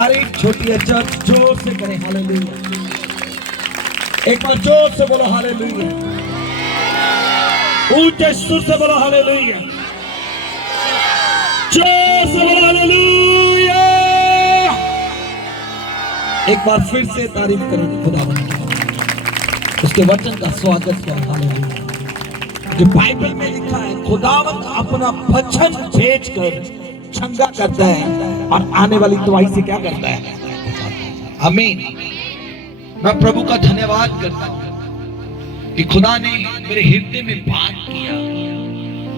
हमारी छोटी चर्च जोर से करें हालेलुया। एक बार जोर से बोलो हालेलुया। ऊंचे सुर से बोलो हालेलुया। जोर से बोलो हालेलुया। एक बार फिर से तारीफ करें खुदावंद की, उसके वचन का स्वागत करें हालेलुया। जो बाइबल में लिखा है, खुदावंद अपना वचन भेजकर चंगा करता है और आने वाली दवाई से क्या करता है? आमीन। मैं प्रभु का धन्यवाद करता हूं कि खुदा ने मेरे हृदय में बात किया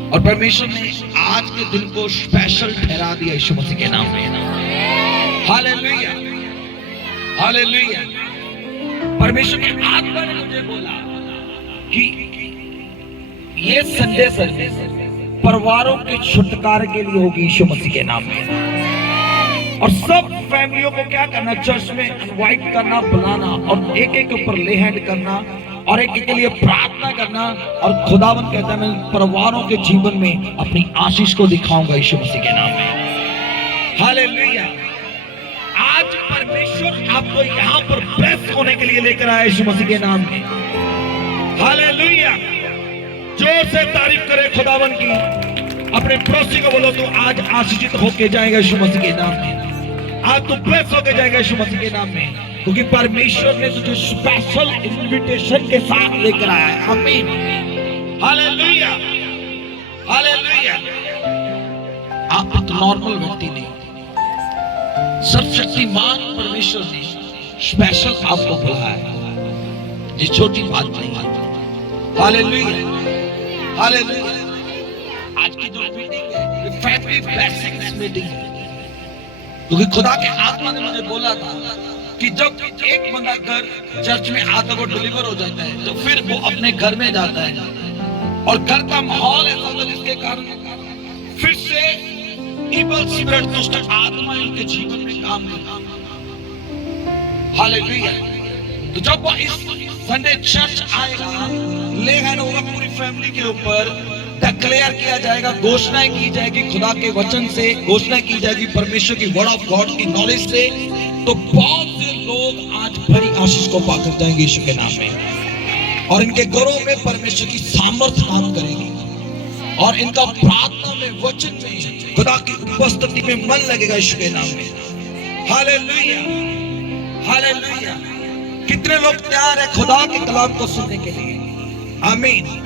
और परमेश्वर ने आज के दिन को स्पेशल ठहरा दिया यीशु मसीह के नाम में। Hallelujah hallelujah. परमेश्वर की आत्मा ने मुझे बोला कि ये संडे सर्विस परिवारों के छुटकारे के लिए होगी यीशु मसीह के नाम में। और सब फैमिलियों को क्या करना, चर्च में इनवाइट करना, बुलाना और एक एक के ऊपर ले हैंड करना और एक एक के लिए प्रार्थना करना। और खुदावंद कहता है मैं परिवारों के जीवन में अपनी आशीष को दिखाऊंगा यीशु मसीह के नाम में। हालेलुया। आज परमेश्वर आपको यहाँ पर ब्लेस होने के लिए लेकर आया यीशु मसीह के नाम में। हालेलुया। जोर से तारीफ करे खुदावन की। अपने पड़ोसी को बोलो तू आज आशीषित होके जाएगा यीशु मसीह के नाम में। आज तू ब्लेस होके जाएगा यीशु मसीह के नाम में, क्योंकि परमेश्वर ने तुझे स्पेशल इनविटेशन के साथ लेकर आया है। आमीन। Hallelujah hallelujah. आप एक नॉर्मल व्यक्ति नहीं, सर्वशक्तिमान परमेश्वर ने स्पेशल आपको बुलाया है। ये छोटी बात नहीं है। Hallelujah hallelujah. आज की जो मीटिंग है ये फैमिली ब्लेसिंग्स मीटिंग है, क्योंकि खुदा के आत्मा ने मुझे बोला था कि जब एक बंदा घर चर्च में आता वो डिलीवर हो जाता है तो फिर वो अपने घर में जाता है और घर का माहौल ऐसा होता है जिसके कारण फिर से इवल स्पिरिट, दुष्ट आत्मा उनके जीवन में काम नहीं। हालेलुया। तो जब वो इस संडे चर्च आएगा, ले हैंड होगा पूरी फैमिली के ऊपर, डिक्लेयर किया जाएगा, घोषणा की जाएगी खुदा के वचन से, घोषणा की जाएगी परमेश्वर की वर्ड ऑफ गॉड की नॉलेज से, तो बहुत से लोग आज बड़ी आशीष को पाकर जाएंगे यीशु के नाम में। और इनके घरों में परमेश्वर की सामर्थ्य काम करेगी और इनका प्रार्थना में, वचन में, खुदा की उपस्थिति में मन लगेगा यीशु के नाम में। Hallelujah hallelujah. कितने लोग तैयार है खुदा के कलाम को सुनने के लिए? आमीन।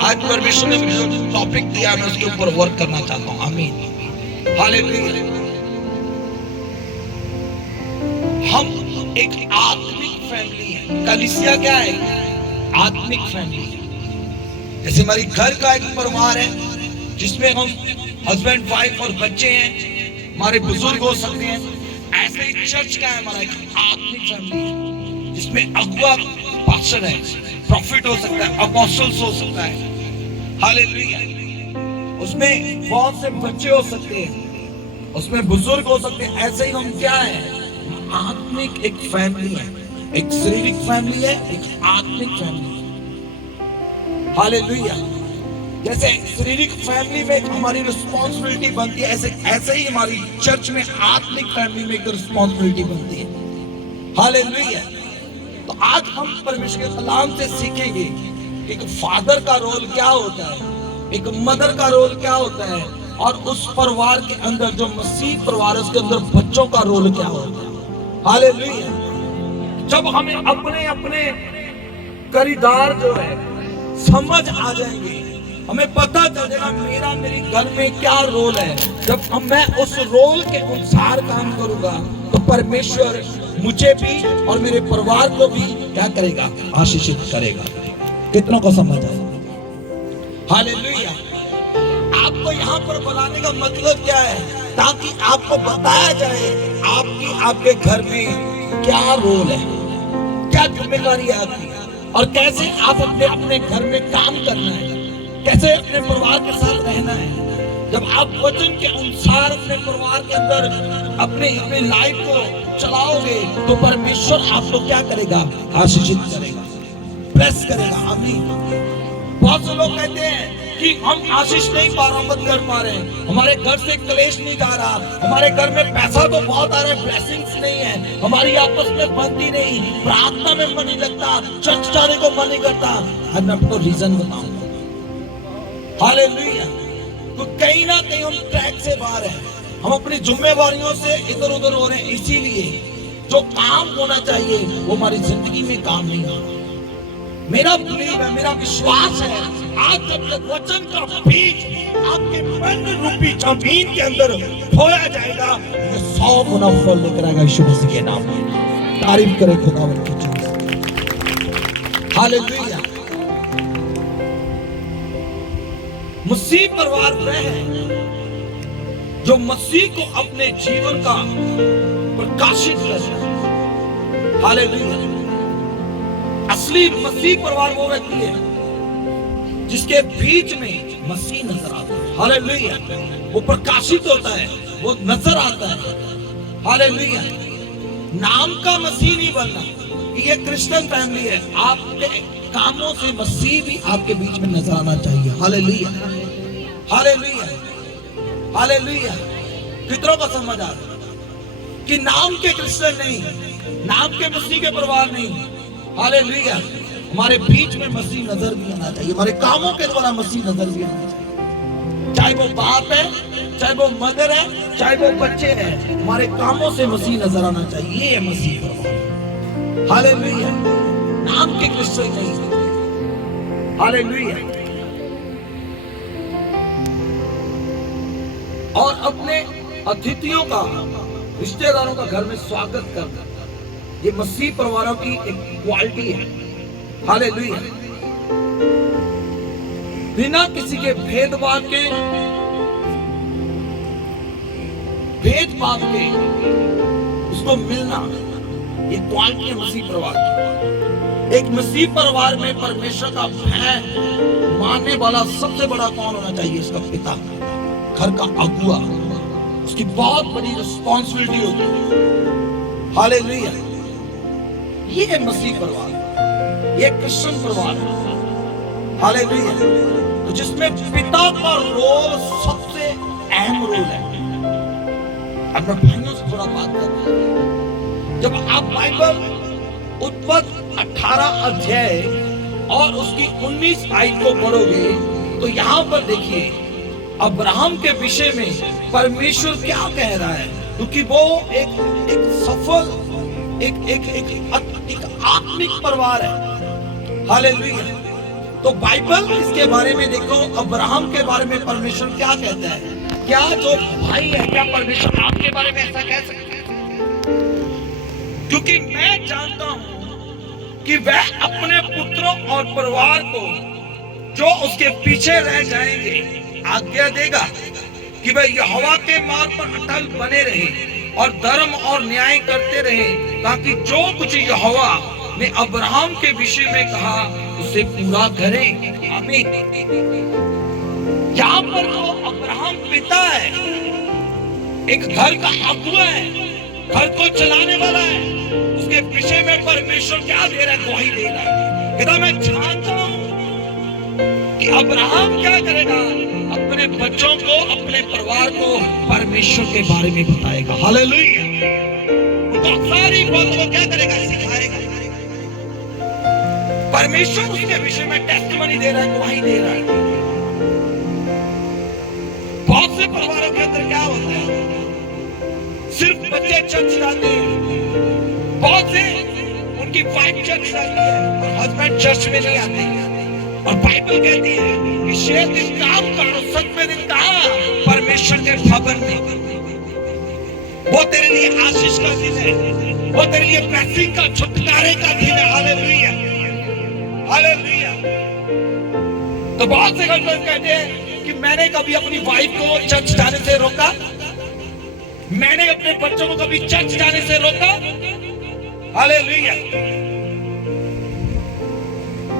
आज परमेश्वर ने मुझे टॉपिक दिया, मैं उसके ऊपर वर्क करना चाहता हूं। आमीन। हालेलुया। हम एक आत्मिक फैमिली है। कलीसिया क्या है? आत्मिक फैमिली। जैसे हमारी घर का एक परिवार है जिसमें हम हस्बैंड वाइफ और बच्चे हैं, हमारे बुजुर्ग हो सकते हैं, ऐसे ही चर्च का है हमारा एक आत्मिक फैमिली है जिसमें अगुआ पास्टर है, प्रॉफिट हो सकता है, अपोस्टल्स हो सकता है। हालेलुया। उसमें बहुत से बच्चे हो सकते हैं, उसमें बुजुर्ग हो सकते हैं। ऐसे ही हम क्या है? आत्मिक एक फैमिली है। एक शारीरिक फैमिली है, एक आत्मिक फैमिली है। हालेलुया। जैसे शारीरिक फैमिली में हमारी रिस्पॉन्सिबिलिटी बनती है, ऐसे ही हमारी चर्च में आत्मिक फैमिली में एक रिस्पॉन्सिबिलिटी बनती है। हालेलुया। तो आज हम परमेश्वर के कलाम से सीखेंगे एक फादर का रोल क्या होता है, एक मदर का रोल क्या होता है, और उस परिवार के अंदर जो मसीह परिवार है उसके अंदर बच्चों का रोल क्या होता है। हालेलुया। जब हमें अपने अपने किरदार जो है समझ आ जाएंगे, हमें पता चल जाएगा मेरा मेरे घर में क्या रोल है, जब मैं उस रोल के अनुसार काम करूंगा तो परमेश्वर मुझे भी और मेरे परिवार को भी क्या करेगा? आशीषित करेगा। कितनों को समझ आया? हालेलुया। आपको यहाँ पर बुलाने का मतलब क्या है? ताकि आपको बताया जाए आपके घर में क्या रोल है, क्या जिम्मेदारी है आपकी, और कैसे आप अपने अपने घर में काम करना है, कैसे अपने परिवार के साथ रहना है। जब आप वचन के अनुसार अपने परिवार के अंदर अपने लाइफ को चलाओगे तो परमेश्वर आपको क्या करेगा? आशीषित करेगा, ब्लेस करेगा। आमीन। बहुत से लोग कहते हैं कि हम आशीष नहीं बरामद कर पा रहे हैं, हमारे घर से क्लेश नहीं जा रहा, हमारे घर में पैसा तो बहुत आ रहा है, ब्लेसिंग्स नहीं है, हमारी आपस में बनती नहीं, प्रार्थना में मन नहीं लगता, चर्च जाने को मन नहीं करता। अब मैं आपको रीजन बताऊंगा। हालेलुया। तो कहीं ना कहीं हम ट्रैक से बाहर हैं, हम अपनी जिम्मेवारियों से इधर उधर हो रहे हैं। इसीलिए जो काम होना चाहिए वो हमारी जिंदगी में काम नहीं हो रहा। मेरा बिलीव है, मेरा विश्वास है, आज जब तक वचन का बीज आपके मन रूपी जमीन के अंदर बोया जाएगा, तो 100 गुना फल लेकर आएगा यीशु मसीह के नाम में। तारीफ करें खुदावंद की जय। हालेलुया। मसीह परिवार वह है जो मसीह को अपने जीवन का प्रकाशित करता है। हालेलुया। असली मसीह परिवार वो व्यक्ति है जिसके बीच में मसीह नजर आता है। हालेलुया। वो प्रकाशित होता है, वो नजर आता है। हालेलुया। नाम का मसीह नहीं बनना, ये क्रिश्चियन फैमिली है। आपके कामों से मसीह भी आपके बीच में नजर आना चाहिए। हालेलुया। हालेलुया। हालेलुया। कितनों को समझ आ रहा है कि नाम के क्रिश्चियन नहीं, नाम के मसीह के परिवार नहीं। हालेलुया। हमारे बीच में मसीह नजर भी आना चाहिए, हमारे कामों के द्वारा मसीह नजर भी आना चाहिए। चाहे वो बाप है, चाहे वो मदर है, चाहे वो बच्चे हैं, हमारे कामों से मसीह नजर आना चाहिए। ये है मसीह परिवार। हालेलुया। नाम के क्रिश्चियन नहीं। हालेलुया। और अपने अतिथियों का, रिश्तेदारों का घर में स्वागत करना, ये मसीह परिवारों की एक क्वालिटी है। हालेलुया। बिना किसी के भेदभाव के उसको मिलना, ये क्वालिटी है मसीह परिवार की। एक मसीह परिवार में परमेश्वर का भय मानने वाला सबसे बड़ा कौन होना चाहिए? उसका पिता, घर का अगुआ। उसकी बहुत बड़ी रिस्पॉन्सिबिलिटी होती है। हालेलुया। ये है मसीह परिवार, ये क्रिश्चियन परिवार है। हालेलुया। तो जिसमें पिता का रोल सबसे अहम रोल है। अब मैं भाइयों से थोड़ा बात करता हूं। जब आप बाइबल उत्पत्ति 18 अध्याय और उसकी 19 आयत को पढ़ोगे तो यहां पर देखिए अब्राहम के विषय में परमेश्वर क्या कह रहा है, क्योंकि वो एक सफल एक आत्मिक परिवार है। हालेलुया। तो बाइबल इसके बारे में देखो, अब्राहम के बारे में परमेश्वर क्या कहता है। क्या जो भाई है, क्या परमेश्वर आपके बारे में ऐसा कह सकता है? क्योंकि मैं जानता हूं कि वह अपने पुत्रों और परिवार को जो उसके पीछे रह जाएंगे आज्ञा देगा कि वह यहोवा के मार्ग पर अटल बने रहे और धर्म और न्याय करते रहे, ताकि जो कुछ यहोवा ने अब्राहम के विषय में कहा उसे पूरा करें। आमीन। यहाँ पर जो अब्राहम पिता है, एक घर का अगुआ है, घर को चलाने वाला है, उसके विषय में परमेश्वर क्या दे रहा है? गवाही दे रहा है। कहता मैं जानता हूं कि अब्राहम क्या करेगा, अपने बच्चों को, अपने परिवार को परमेश्वर के बारे में बताएगा। हालेलुया। तो सारी बातों को क्या करेगा? सिखाएगा। परमेश्वर उसके विषय में टेस्टिमनी दे रहा है, गवाही दे रहा है। बहुत से परिवारों के अंदर क्या होता है, सिर्फ बच्चे चर्च जाते हैं, बहुत से उनकी वाइफ चर्च जाती है और हस्बैंड चर्च में नहीं आते। और बाइबल कहती है कि 6 दिन काम करो, 7वें दिन कहा परमेश्वर के भवन में। वो तेरे लिए आशीष का दिन है, वो तेरे लिए ब्लेसिंग का, छुटकारे का दिन है। हालेलुया। हालेलुया। तो बहुत से हस्बैंड कहते हैं कि मैंने कभी अपनी वाइफ को चर्च जाने से रोका, मैंने अपने बच्चों को कभी चर्च जाने से रोका। हालेलुया।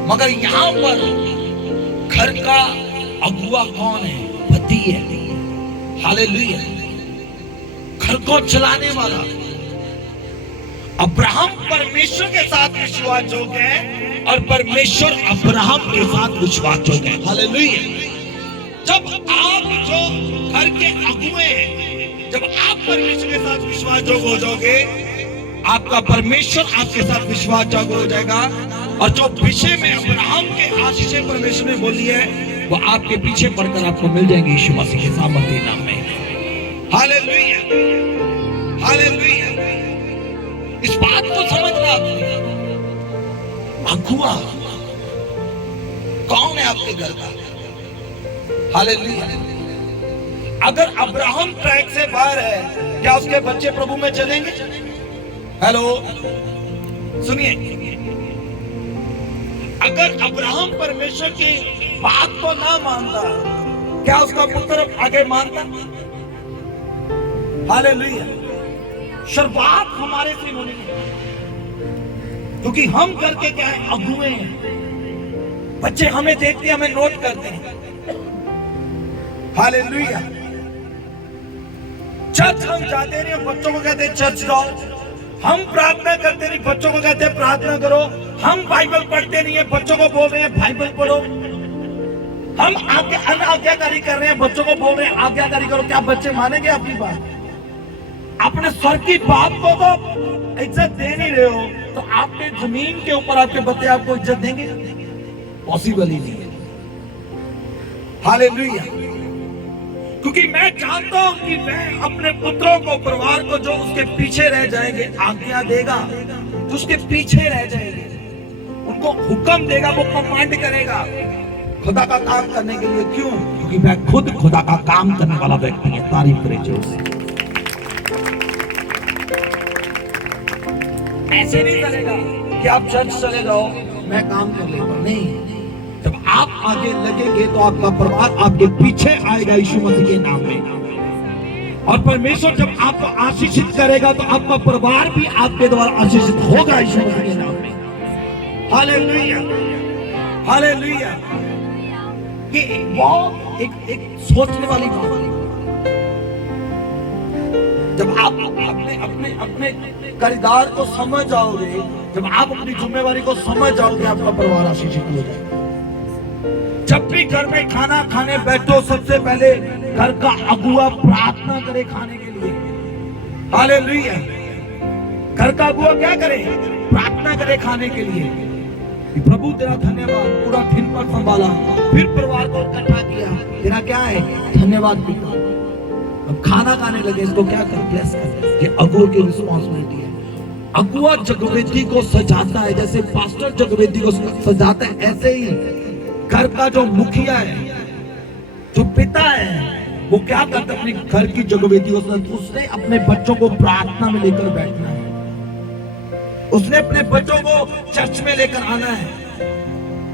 मगर यहां पर घर का अगुआ कौन है? पति है। हालेलुया। घर को चलाने वाला अब्राहम परमेश्वर के साथ विश्वास जोग है और परमेश्वर अब्राहम के साथ विश्वास जोग है। हालेलुया। जब आप जो घर के अगुए हैं, जब आप परमेश्वर के साथ विश्वास जोग हो जाओगे, आपका परमेश्वर आपके साथ विश्वास जोग हो जाएगा। और जो विषय में अब्राहम के आशीष परमेश्वर ने बोली है, वो आपके पीछे पड़कर आपको मिल जाएंगे यीशु मसीह के सामर्थ्य नाम में। Hallelujah, hallelujah. इस बात को समझना, अगुआ कौन है आपके घर का? हालेलुया। अगर अब्राहम ट्रैक से बाहर है, क्या उसके बच्चे प्रभु में चलेंगे? हेलो, सुनिए, अगर अब्राहम परमेश्वर की बात को ना मानता, क्या उसका पुत्र आगे मानता? हालेलुया। शुरुआत हमारे से होनी है, क्योंकि हम करके क्या है, अगुए हैं। बच्चे हमें देखते हैं, हमें नोट करते हैं। हालेलुया। चर्च हम जाते नहीं, बच्चों को कहते हैं चर्च जाओ। हम प्रार्थना करते नहीं, बच्चों को कहते हैं प्रार्थना करो। हम बाइबल पढ़ते नहीं है, बच्चों को बोल रहे हैं बाइबल पढ़ो। हम अनाज्ञाकारी कर रहे हैं, बच्चों को बोल रहे हैं आज्ञाकारी करो। क्या बच्चे मानेंगे आपकी बात? अपने स्वर की बात को तो इज्जत दे नहीं रहे हो, तो आपके जमीन के ऊपर आपके बच्चे आपको इज्जत देंगे? पॉसिबल ही नहीं है। हालेलुया। क्योंकि मैं जानता हूं कि मैं अपने पुत्रों को, परिवार को, जो उसके पीछे रह जाएंगे, आज्ञा देगा, जो उसके पीछे रह जाएंगे, उनको हुक्म देगा, वो कमांड करेगा खुदा का काम करने के लिए। क्यों? क्योंकि मैं खुद खुदा का काम करने वाला व्यक्ति है। तारीफ करें जो उसे। ऐसे नहीं चलेगा कि आप चर्च चले जाओ, मैं काम कर लेता। नहीं, जब आप आगे लगेंगे तो आपका परिवार आपके पीछे आएगा यीशु मसीह के नाम में। और परमेश्वर जब आपको आशीषित करेगा तो आपका परिवार भी आपके द्वारा आशीषित होगा यीशु मसीह के नाम में। Hallelujah, hallelujah. ये बहुत एक सोचने वाली बात है। जब आप अपने खरीदार को समझ जाओगे, जब आप अपनी जिम्मेवारी को समझ जाओगे, आपका परिवार आशीषित हो जाएगा। जब भी घर में खाना खाने बैठो, सबसे पहले घर का अगुआ प्रार्थना करे खाने के लिए। हालेलुया। घर का अगुआ क्या करे? प्रार्थना करे खाने के लिए। प्रभु तेरा धन्यवाद, पूरा दिन पर संभाला, फिर परिवार को इकट्ठा किया, तेरा क्या है? धन्यवाद पिता। अब खाना खाने लगे, इसको क्या कर? ब्लेस कर। ये अगुआ की रिस्पॉन्सिबिलिटी है। अगुआ जगवेदी को सजाता है, जैसे पास्टर जगवेदी को सजाता है, ऐसे ही घर का जो मुखिया है, जो पिता है, वो क्या करता है? अपने घर की जगवेदी को उसने अपने बच्चों को प्रार्थना में लेकर बैठना है, उसने अपने बच्चों को चर्च में लेकर आना है।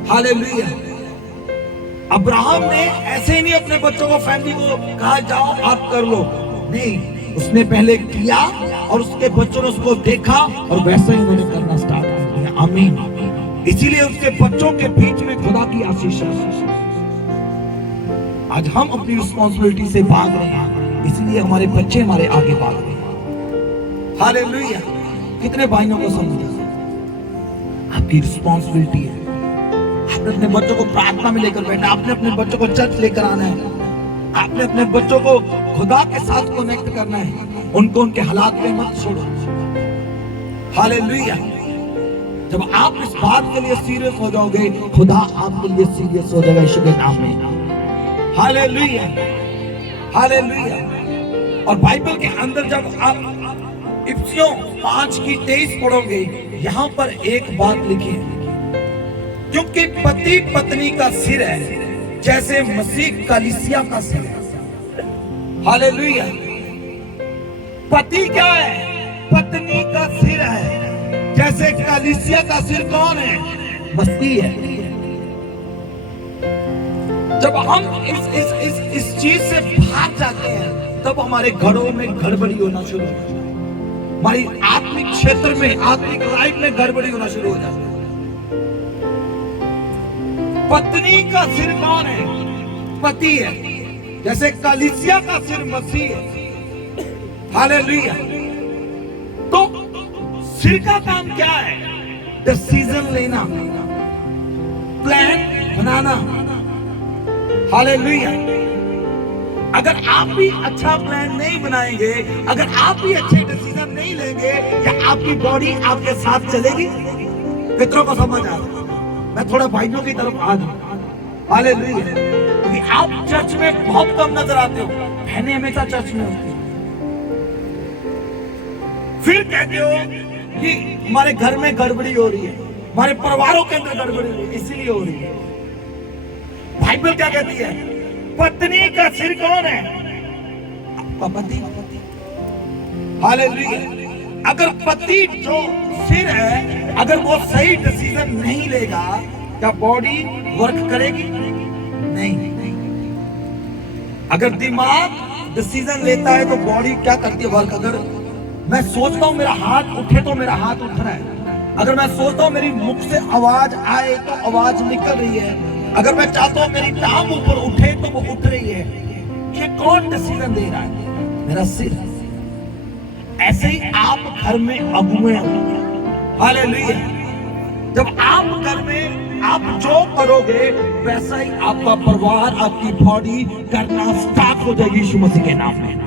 हालेलुया। अब्राहम ने ऐसे ही नहीं अपने बच्चों को, फैमिली को कहा जाओ आप कर लो, नहीं, उसने पहले किया और उसके बच्चों ने उसको देखा और वैसे ही उन्होंने करना स्टार्ट कर दिया। आमीन। इसीलिए उसके बच्चों के बीच में खुदा की आशीष है। आज हम अपनी रिस्पॉन्सिबिलिटी से भाग रहे हैं, इसलिए हमारे बच्चे हमारे आगे भाग रहे हैं। हालेलुया। कितने भाइयों को समझे? आपकी रिस्पॉन्सिबिलिटी है। आपने अपने बच्चों को प्रार्थना में लेकर बैठना, आपने अपने बच्चों को चर्च लेकर आना है, आपने अपने बच्चों को खुदा के साथ कनेक्ट करना है। उनको उनके हालात में मत छोड़ो। हालेलुया। जब आप इस बात के लिए सीरियस हो जाओगे, खुदा आपके लिए सीरियस हो जाएगा यीशु के नाम में। Hallelujah, hallelujah. और बाइबल के अंदर जब आप इफिसियों 5:23 पढ़ोगे, यहां पर एक बात लिखी है, क्योंकि पति पत्नी का सिर है, जैसे मसीह कलीसिया का सिर है। हालेलुया। पति क्या है? पत्नी का सिर है, जैसे कलीसिया का सिर कौन है? मसीह है। जब हम इस चीज से भाग जाते हैं, तब हमारे घरों में गड़बड़ी होना शुरू हो जाती है, हमारी आत्मिक क्षेत्र में, आत्मिक लाइफ में गड़बड़ी होना शुरू हो जाती है। पत्नी का सिर कौन है? पति है, जैसे कलीसिया का सिर मसीह है। हालेलुया। तो सिर का काम क्या है? डिसीजन लेना, प्लान बनाना। हालेलुया। अगर आप भी अच्छा प्लान नहीं बनाएंगे, अगर आप भी अच्छे डिसीजन नहीं लेंगे, क्या आपकी बॉडी आपके साथ चलेगी? मित्रों को समझ आ रहा? मैं थोड़ा भाइयों की तरफ आ जाऊं। हालेलुया। क्योंकि आप चर्च में बहुत कम नजर आते हो, बहनें हमेशा चर्च में होती है। फिर कहते हो कि हमारे घर में गड़बड़ी हो रही है, हमारे परिवारों के अंदर गड़बड़ी हो रही है, इसीलिए हो रही है। बाइबल क्या कहती है? पत्नी का सिर कौन है? आपका पति। हालेलुया। अगर पति जो सिर है, अगर वो सही डिसीजन नहीं लेगा, क्या बॉडी वर्क करेगी? नहीं। अगर दिमाग डिसीजन लेता है तो बॉडी क्या करती है? वर्क। अगर मैं सोचता हूं मेरा हाथ उठे तो मेरा हाथ उठ रहा है, अगर मैं सोचता हूं मेरी मुख से आवाज आए तो आवाज निकल रही है, अगर मैं चाहता हूं मेरी टांग ऊपर उठे तो वो उठ रही है। ये कौन डिसीजन दे रहा है? मेरा सिर। ऐसे ही आप घर में अगुए हो। हालेलुया। जब आप घर में आप जो करोगे वैसा ही आपका परिवार, आपकी बॉडी करना स्टार्ट हो जाएगी यीशु मसीह के नाम में।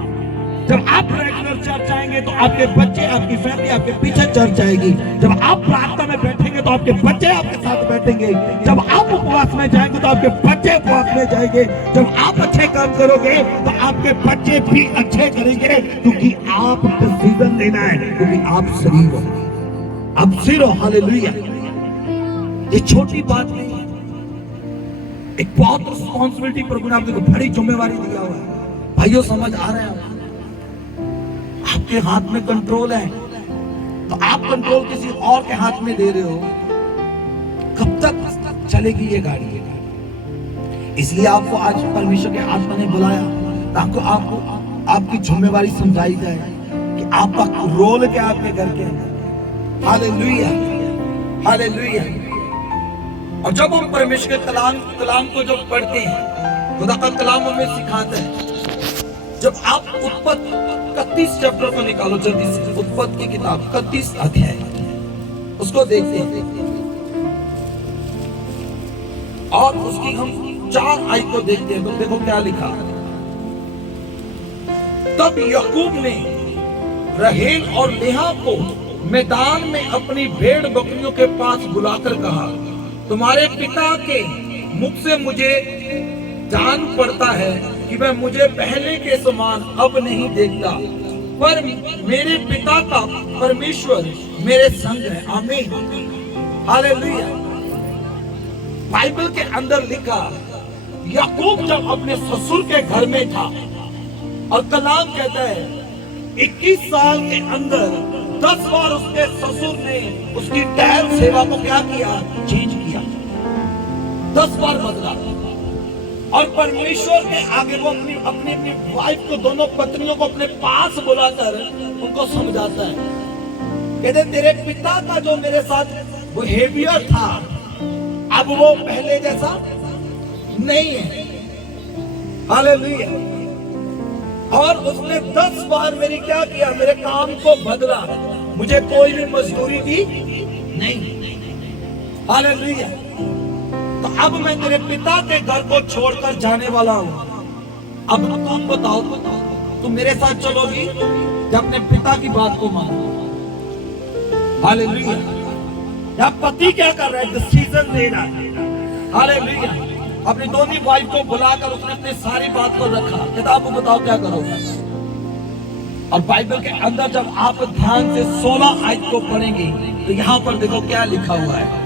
जब आप रेगुलर चर्च आएंगे तो आपके बच्चे, आपकी फैमिली आपके पीछे चर्च आएगी। जब आप प्रार्थना में बैठेंगे तो आपके बच्चे आपके साथ बैठेंगे। जब आप उपवास में जाएंगे तो आपके बच्चे उपवास में जाएंगे। जब आप अच्छे काम करोगे तो आपके बच्चे भी अच्छे करेंगे, क्योंकि आप डिसीजन लेना है, क्योंकि आप शरीर हो, आप सिर हो। हालेलुया। ये छोटी बात नहीं है, एक बहुत रिस्पॉन्सिबिलिटी प्रभु ने आपको बड़ी जिम्मेवारी दिया हुआ है। भाइयों समझ आ रहे हैं? आपके हाथ में कंट्रोल है, तो आप कंट्रोल किसी और के हाथ में दे रहे हो, कब तक चलेगी ये गाड़ी? इसलिए आपको आज परमेश्वर के आत्मा ने बुलाया, ताकि आपको आपकी जिम्मेवारी समझाई जाए कि आपका रोल क्या आपके घर के अंदर। हालेलुया। हालेलुया। और जब हम परमेश्वर के कलाम को जब पढ़ते हैं, खुदा का कलाम हमें सिखाता है। जब आप उत्पत्ति 31 चैप्टर को निकालो जल्दी से, उत्पत्ति की किताब 31 अध्याय, उसको देखते हैं और उसकी हम 4 आयत को देखते हैं। तो देखो क्या लिखा। तब याकूब ने राहेल और लेहा को मैदान में अपनी भेड़ बकरियों के पास बुलाकर कहा, तुम्हारे पिता के मुख से मुझे जान पड़ता है कि मैं मुझे पहले के समान अब नहीं देखता, पर मेरे पिता का परमेश्वर मेरे संग है। आमीन। हालेलुया। बाइबल के अंदर लिखा, याकूब जब अपने ससुर के घर में था, और कलाम कहता है 21 साल के अंदर 10 बार उसके ससुर ने उसकी टहल सेवा को क्या किया? चेंज किया। 10 बार बदला। और परमेश्वर के आगे वो अपनी वाइफ को, दोनों पत्नियों को अपने पास बुलाकर उनको समझाता है। कहते तेरे पिता का जो मेरे साथ बिहेवियर था, अब वो पहले जैसा नहीं है। हालेलुया। और उसने 10 बार मेरी क्या किया? मेरे काम को बदला, मुझे कोई भी मजदूरी दी नहीं। हालेलुया। तो अब मैं तेरे पिता के घर को छोड़कर जाने वाला हूं। अब तुम बताओ, तुम मेरे साथ चलोगी या अपने पिता की बात को मानो? हालेलुया। या पति क्या कर रहा है? डिसीजन ले रहा है। हालेलुया। अपनी दोनों वाइफ को बुलाकर उसने अपनी सारी बात को रखा। कहता अब बताओ क्या करोगे? और बाइबल के अंदर जब आप ध्यान से 16 आयत को पढ़ेंगे तो यहां पर देखो क्या लिखा हुआ है।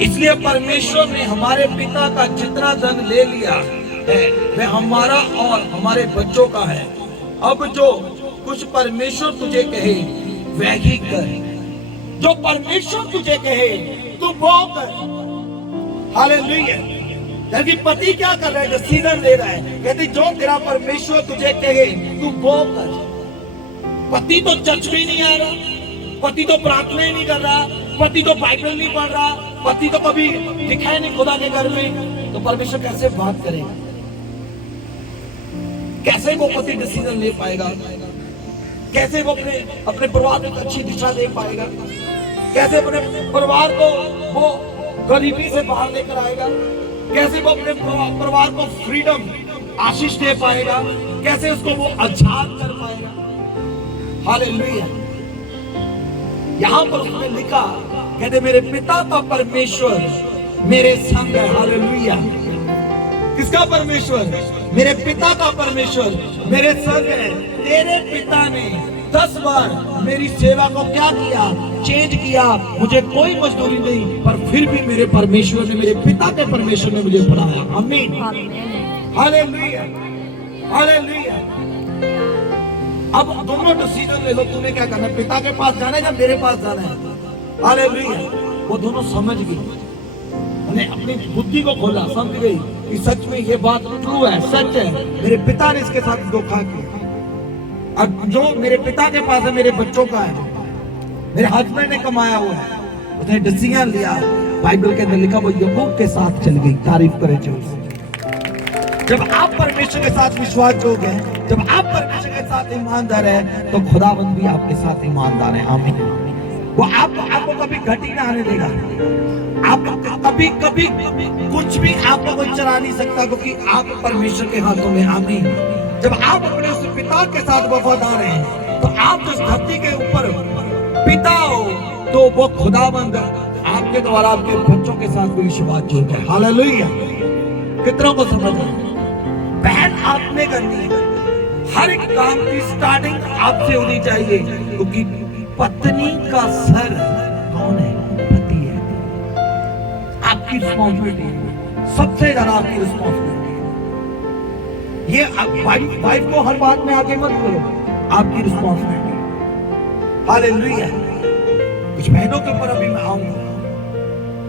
इसलिए परमेश्वर ने हमारे पिता का जितना धन ले लिया है वह हमारा और हमारे बच्चों का है। अब जो कुछ परमेश्वर तुझे कहे वह ही कर। जो परमेश्वर तुझे कहे तू वो कर। हालेलुया। यदि पति क्या कर रहा है? डिसीजन ले रहा है। यदि जो तेरा परमेश्वर तुझे कहे तू वो कर। पति तो चर्च में नहीं आ रहा, पति तो प्रार्थना ही नहीं कर रहा, पति तो बाइबल नहीं पढ़ रहा, पति तो कभी दिखा ही नहीं खुदा के घर में, तो परमेश्वर कैसे बात करेगा? कैसे वो पति डिसीजन ले पाएगा? कैसे वो अपने परिवार को अच्छी दिशा दे पाएगा? कैसे अपने परिवार को वो गरीबी से बाहर लेकर आएगा? कैसे वो अपने परिवार को फ्रीडम आशीष दे पाएगा, कैसे उसको वो आजाद कर पाएगा। हालेलुया। यहां पर उसने लिखा, कहते मेरे पिता का परमेश्वर मेरे संग है। हालेलुया। किसका परमेश्वर? मेरे पिता का परमेश्वर मेरे संग है। तेरे पिता ने 10 बार मेरी सेवा को क्या किया? चेंज किया। मुझे कोई मजदूरी नहीं, पर फिर भी मेरे परमेश्वर ने, मेरे पिता के परमेश्वर ने मुझे पढ़ाया। आमीन। हालेलुया। हालेलुया। अब दोनों डिसीजन ले लो, तूने क्या करना है? पिता के पास जाना है या मेरे पास जाना है? हालेलुया। वो दोनों समझ गई, उन्हें अपनी बुद्धि को खोला, समझ गई कि सच में ये बात ट्रू है, सच है, मेरे पिता ने इसके साथ धोखा किया। अब जो मेरे पिता के पास है मेरे बच्चों का है, मेरे हस्बैंड ने कमाया हुआ है। उसने डिसीजन लिया। बाइबल के अंदर लिखा वो याकूब के साथ चल गई। तारीफ करें जोर। जब आप परमेश्वर के साथ विश्वास जोग हैं, जब आप परमेश्वर के साथ ईमानदार हैं, तो खुदावंद भी आपके साथ ईमानदार है। आमीन। वो आपको कभी घटी ना आने देगा। आप कभी कुछ भी आपको कोई चला नहीं सकता, क्योंकि आप परमेश्वर के हाथों में। आमीन। जब आप अपने उस पिता के साथ वफादार हैं, तो आप जिस धरती के ऊपर पिता हो, तो वो खुदावंद आपके द्वारा आपके बच्चों के साथ भी विश्वास जोग है। हालेलुया। कितनों को समझ है? पहल आपने करनी है। हर एक काम की स्टार्टिंग आपसे होनी चाहिए, क्योंकि पत्नी का सर कौन है? पति है। आपकी रिस्पॉन्सिबिलिटी है, सबसे ज्यादा आपकी रिस्पॉन्सिबिलिटी है। ये वाइफ को हर बात में आगे मत करो, आपकी रिस्पॉन्सिबिलिटी। हालेलुया। कुछ बहनों के ऊपर अभी मैं आऊंगा।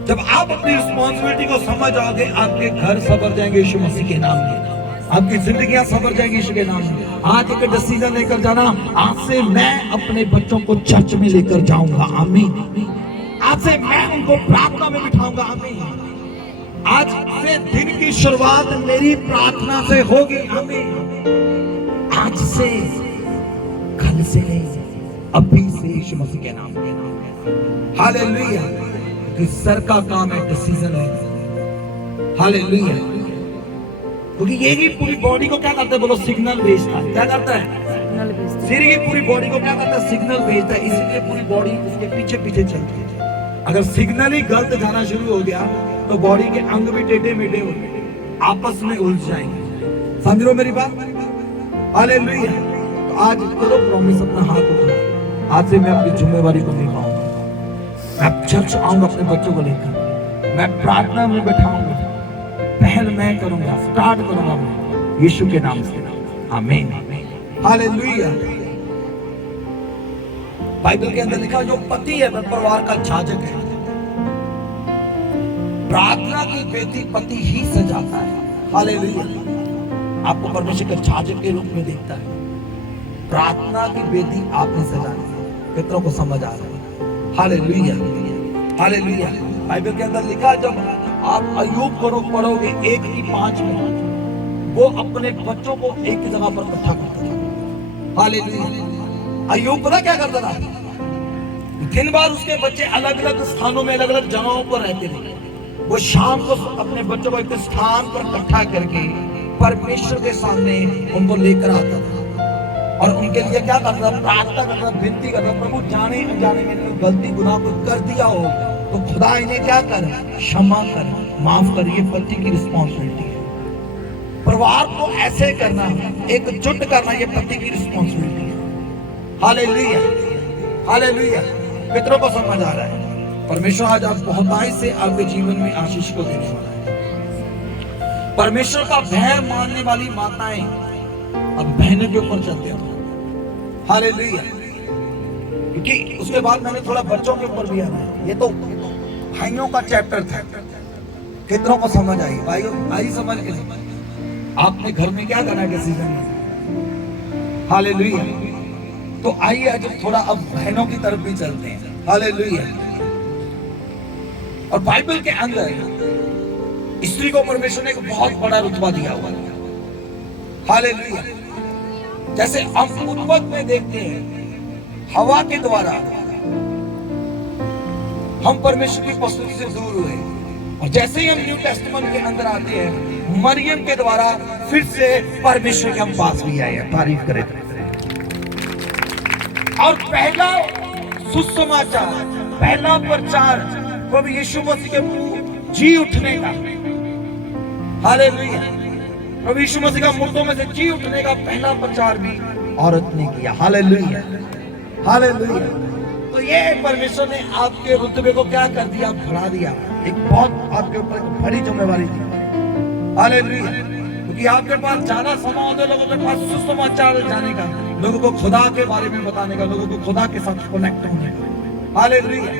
जब आप अपनी रिस्पॉन्सिबिलिटी को समझ आओगे, आपके घर सवर जाएंगे यीशु मसीह के नाम में। आपकी जिंदगियां सवर जाएंगी यीशु के नाम में। आज एक डिसीजन लेकर जाना, आज से मैं अपने बच्चों को चर्च में लेकर जाऊंगा। आमीन। आज से मैं उनको प्रार्थना में बिठाऊंगा। आमीन। आज से दिन की शुरुआत मेरी प्रार्थना से होगी। आमीन। आज से, कल से नहीं, अभी से यीशु मसीह के नाम में। हालेलुया। कि सर का काम है डिसीजन लेना। हालेलुया। क्योंकि ये ही पूरी बॉडी को क्या करता है? बोलो, सिग्नल भेजता है। क्या करता है? सिग्नल भेजता है। सिर की पूरी बॉडी को क्या करता है? सिग्नल भेजता है। इसीलिए पूरी बॉडी उसके पीछे पीछे चलती है। अगर सिग्नल ही गलत जाना शुरू हो गया, तो बॉडी के अंग भी टेढ़े मेढ़े हो आपस में उलझ जाएंगे। समझ लो मेरी बात? हालेलुया। तो आज करो प्रॉमिस, अपना हाथ उठाओ। आज से मैं अपनी जिम्मेवारी को निभाऊंगा। मैं चर्च आऊंगा अपने बच्चों को लेकर, मैं प्रार्थना में बैठाऊंगा, पहल मैं करूंगा, स्टार्ट करूंगा मैं यीशु के नाम से। आमीन। हालेलुया। बाइबल के अंदर लिखा, जो पति है वह परिवार का जाजक है। प्रार्थना की बेटी पति ही सजाता है। हालेलुया। आपको परमेश्वर के जाजक के रूप में देखता है। प्रार्थना की बेटी आपने सजानी है। कितनों को समझ आ रहा है? हालेलुया। हालेलुया। बाइबल के अंदर लिखा, जब आप अय्यूब को पढ़ोगे 1:5 में, वो अपने बच्चों को एक ही जगह पर इकट्ठा करता था। हालेलुया। अय्यूब पता क्या करता था? दिन भर उसके बच्चे अलग अलग स्थानों में, अलग अलग जगहों पर रहते थे। वो शाम को अपने बच्चों को एक स्थान पर इकट्ठा करके परमेश्वर के सामने उनको लेकर आता था, और उनके लिए क्या करता था? प्रार्थना करता, विनती करता, प्रभु जाने अनजाने में गलती गुनाह को कर दिया हो तो खुदा इन्हें क्या कर, क्षमा कर, माफ कर। ये पति की रिस्पॉन्सिबिलिटी है। परिवार को ऐसे करना, एकजुट करना, ये पति की रिस्पॉन्सिबिलिटी है। हालेलुया। हालेलुया। मित्रों को समझ आ रहा है? परमेश्वर आज आप बहुतायत से आपके जीवन में आशीष को देने वाला है। परमेश्वर का भय मानने वाली माताएं अब बहनों के ऊपर चलते हैं। हालेलुया। क्योंकि उसके बाद मैंने थोड़ा बच्चों के ऊपर भी आना है। ये तो भाइयों का चैप्टर था। कितनों को समझ आई? भाइयों, आई समझ के? आपने घर में क्या करना है डिसीजन में? हालेलुया। तो आइए आज थोड़ा अब बहनों की तरफ भी चलते हैं। हालेलुया। और बाइबल के अंदर स्त्री को परमेश्वर ने एक बहुत बड़ा रुतबा दिया हुआ है। हालेलुया। जैसे हम उत्पत्ति में देखते हैं, हवा के द्वारा हम परमेश्वर की उपस्थिति से दूर हुए, और जैसे ही हम न्यू टेस्टामेंट के अंदर आते हैं, मरियम के द्वारा फिर से परमेश्वर के हम पास भी आए हैं। तारीफ करें। और पहला सुसमाचार, पहला प्रचार प्रभु यीशु मसीह के मुंह जी उठने का, हालेलुया, प्रभु यीशु मसीह का मुर्दों में से जी उठने का पहला प्रचार भी औरत ने किया। Hallelujah, hallelujah. तो ये परमेश्वर ने आपके रुतबे को क्या कर दिया, बढ़ा दिया। एक बहुत आपके ऊपर बड़ी जिम्मेवारी थी। हालेलुया, क्योंकि आपके पास ज्यादा समय होता है लोगों के पास सुसमाचार जाने का, लोगों को खुदा के बारे में बताने का, लोगों को खुदा के साथ कनेक्ट होने का। हालेलुया।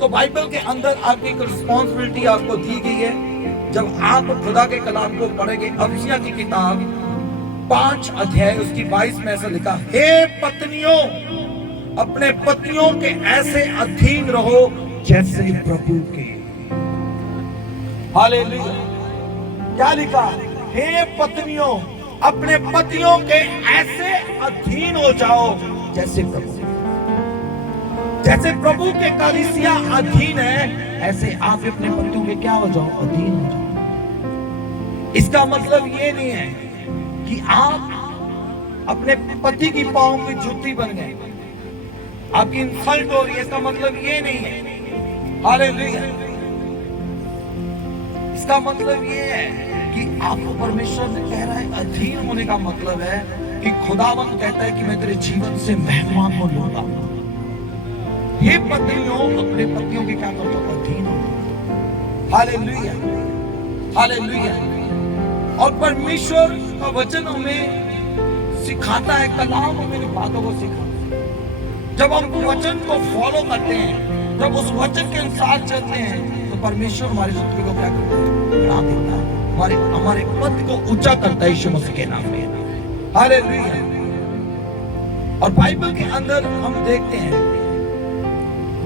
तो बाइबल के अंदर आपकी एक रिस्पॉन्सिबिलिटी आपको दी गई है। जब आप खुदा के कलाम को पढ़ेंगे, अफसिया की किताब 5 अध्याय उसकी 22 में ऐसा लिखा, हे पत्नियों अपने पतियों के ऐसे अधीन रहो जैसे प्रभु के। हालेलुया। क्या लिखा, हे पत्नियों अपने पतियों के ऐसे अधीन हो जाओ जैसे प्रभु। जैसे प्रभु के कलीसिया अधीन है, ऐसे आप अपने पतियों के क्या हो जाओ, अधीन हो जाओ। इसका मतलब ये नहीं है कि आप अपने पति की पांव की जूती बन गए, आपकी इंसल्ट हो रही है, इसका मतलब ये नहीं है। हालेलुया। इसका मतलब ये है कि आपको परमेश्वर ने कह रहा है, अधीन होने का मतलब है कि खुदावंद कहता है कि मैं तेरे जीवन से महिमा को लूंगा। ये पत्नियों अपने पतियों के क्या करते हो, अधीन हो। Hallelujah, hallelujah. और परमेश्वर का वचन हमें सिखाता है, कलाम हमें इन बातों को सिखाता है। जब हम वचन को फॉलो करते हैं, जब उस वचन के अनुसार चलते हैं, तो परमेश्वर हमारे रुतबे को क्या करता है, बढ़ा देता है, हमारे पद को ऊंचा करता है यीशु मसीह के नाम में। हालेलुया। और बाइबल के अंदर हम देखते हैं,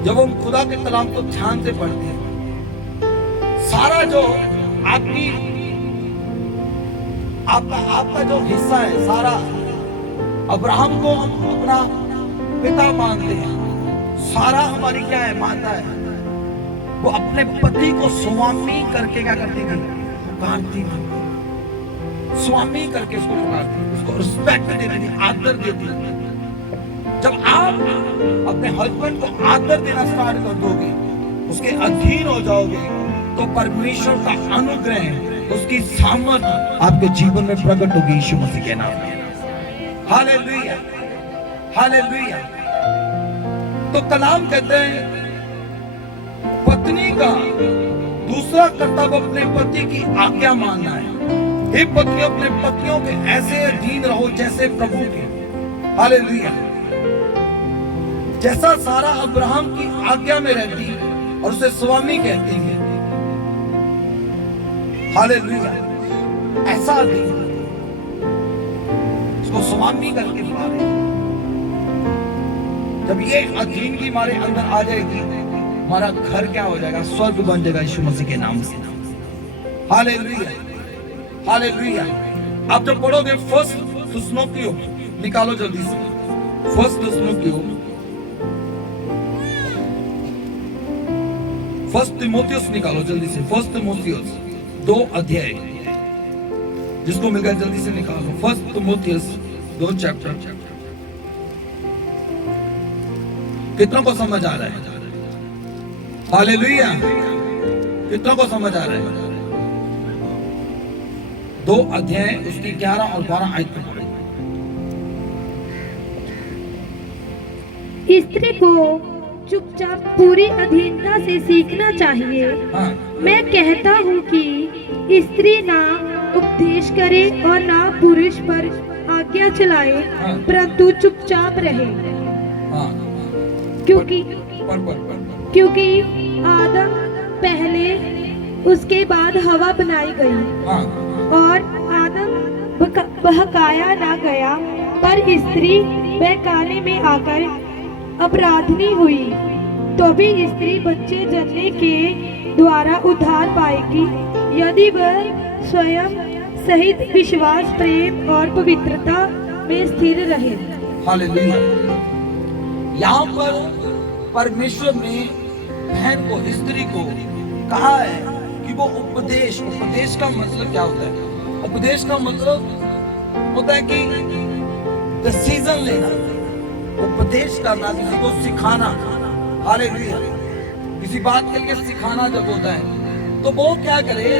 जब हम खुदा के कलाम को ध्यान से पढ़ते हैं, सारा जो आपका जो हिस्सा है, सारा अब्राहम को हम अपना पिता मानते हैं, सारा हमारी क्या है, माता है। वो अपने पति को स्वामी करके क्या करती थी, पुकारती थी, स्वामी करके उसको पुकारती थी, उसको रिस्पेक्ट देती थी, आदर देती थी। जब आप अपने हस्बैंड को आदर देना स्टार्ट कर दोगे, उसके अधीन हो जाओगे, तो परमेश्वर का अनुग्रह, उसकी सामर्थ आपके जीवन में प्रकट होगी यीशु मसीह के नाम में। Hallelujah, hallelujah. तो कलाम कहते हैं, पत्नी का दूसरा कर्तव्य अपने पति की आज्ञा मानना है। हे पत्नी अपने पतियों के ऐसे अधीन रहो जैसे प्रभु के। हालेलुया। जैसा सारा अब्राहम की आज्ञा में रहती और उसे स्वामी कहती है, हालेलुया, ऐसा अधीन उसको स्वामी करके बुलावे। जब ये अधीनगी हमारे अंदर आ जाएगी, हमारा घर क्या हो जाएगा, स्वर्ग बन जाएगा यीशु मसीह के नाम से। Hallelujah, hallelujah. आप जब पढ़ोगे फर्स्ट थिस्सलुनीकियों, निकालो जल्दी से, फर्स्ट थिस्सलुनीकियों, फर्स्ट तिमोथियस निकालो जल्दी से, फर्स्ट तिमोथियस 2 अध्याय, जिसको मिल गया जल्दी से निकालो। First Timothy 2 chapter. कितनों को समझ आ रहा है? हालेलुया। कितनों को समझ आ रहा है? 2 अध्याय उसकी 11 और 12 आयत पे पढ़े। स्त्री को चुपचाप पूरी अधीनता से सीखना चाहिए। हाँ। मैं कहता हूँ कि स्त्री ना उपदेश करे और ना पुरुष पर आज्ञा चलाए, हाँ। परंतु चुपचाप रहे। हाँ। क्योंकि आदम पहले, उसके बाद हवा बनाई गई। हाँ। और आदम बहकाया ना गया, पर स्त्री बहकाने में आकर अपराधनी हुई। तो भी स्त्री बच्चे जनने के द्वारा उद्धार पाएगी, यदि वह स्वयं सहित विश्वास, प्रेम और पवित्रता में स्थिर रहे। हालेलुया। यहाँ पर परमेश्वर ने बहन को, स्त्री को कहा है कि वो उपदेश का मतलब क्या होता है? उपदेश का मतलब होता है कि डिसीजन लेना, उपदेश करना, किसी को सिखाना। हालेलुया। किसी बात के लिए सिखाना जब होता है तो वो क्या करे,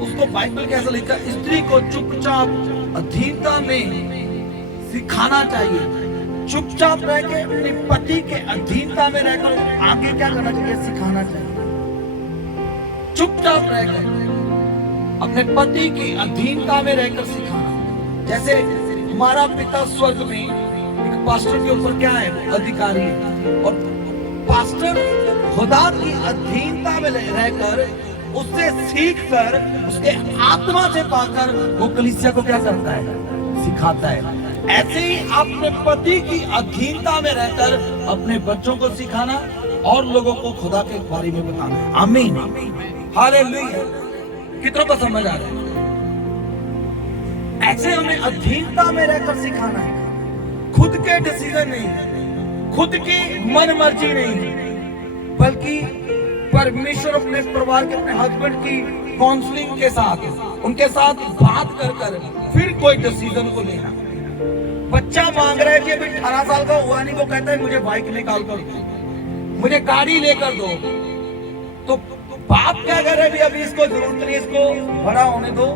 उसको बाइबल कैसा लिखा, स्त्री को चुपचाप अधीनता में सिखाना चाहिए। चुपचाप रह के अपने पति के अधीनता में रहकर आगे क्या करना चाहिए, सिखाना चाहिए। चुपचाप रहकर अपने पति की अधीनता में रहकर सिखाना। जैसे हमारा पिता स्वर्ग में एक पास्टर के ऊपर क्या है, अधिकारी है, और पास्टर खुदा की अधीनता में रहकर उससे सीखकर उसके आत्मा से पाकर वो कलीसिया को क्या करता है, सिखाता है। ऐसे ही अपने पति की अधीनता में रहकर अपने बच्चों को सिखाना और लोगों को खुदा के बारे में बताना है। आमीन, हालेलुया। कितनों को समझ आ रहा है? ऐसे हमें अधीनता में रहकर सिखाना है। खुद के डिसीजन नहीं, खुद की मन मर्जी नहीं, बल्कि परमेश्वर अपने परिवार के, अपने हस्बैंड की काउंसलिंग के साथ, उनके साथ बात कर फिर कोई डिसीजन को लेना। बच्चा मांग रहा है कि अभी 18 साल का हुआ नहीं, वो कहता है मुझे बाइक निकाल कर दो, मुझे गाड़ी लेकर दो, तो बाप क्या कर रहे, अभी इसको जरूरत नहीं, इसको बड़ा होने दो,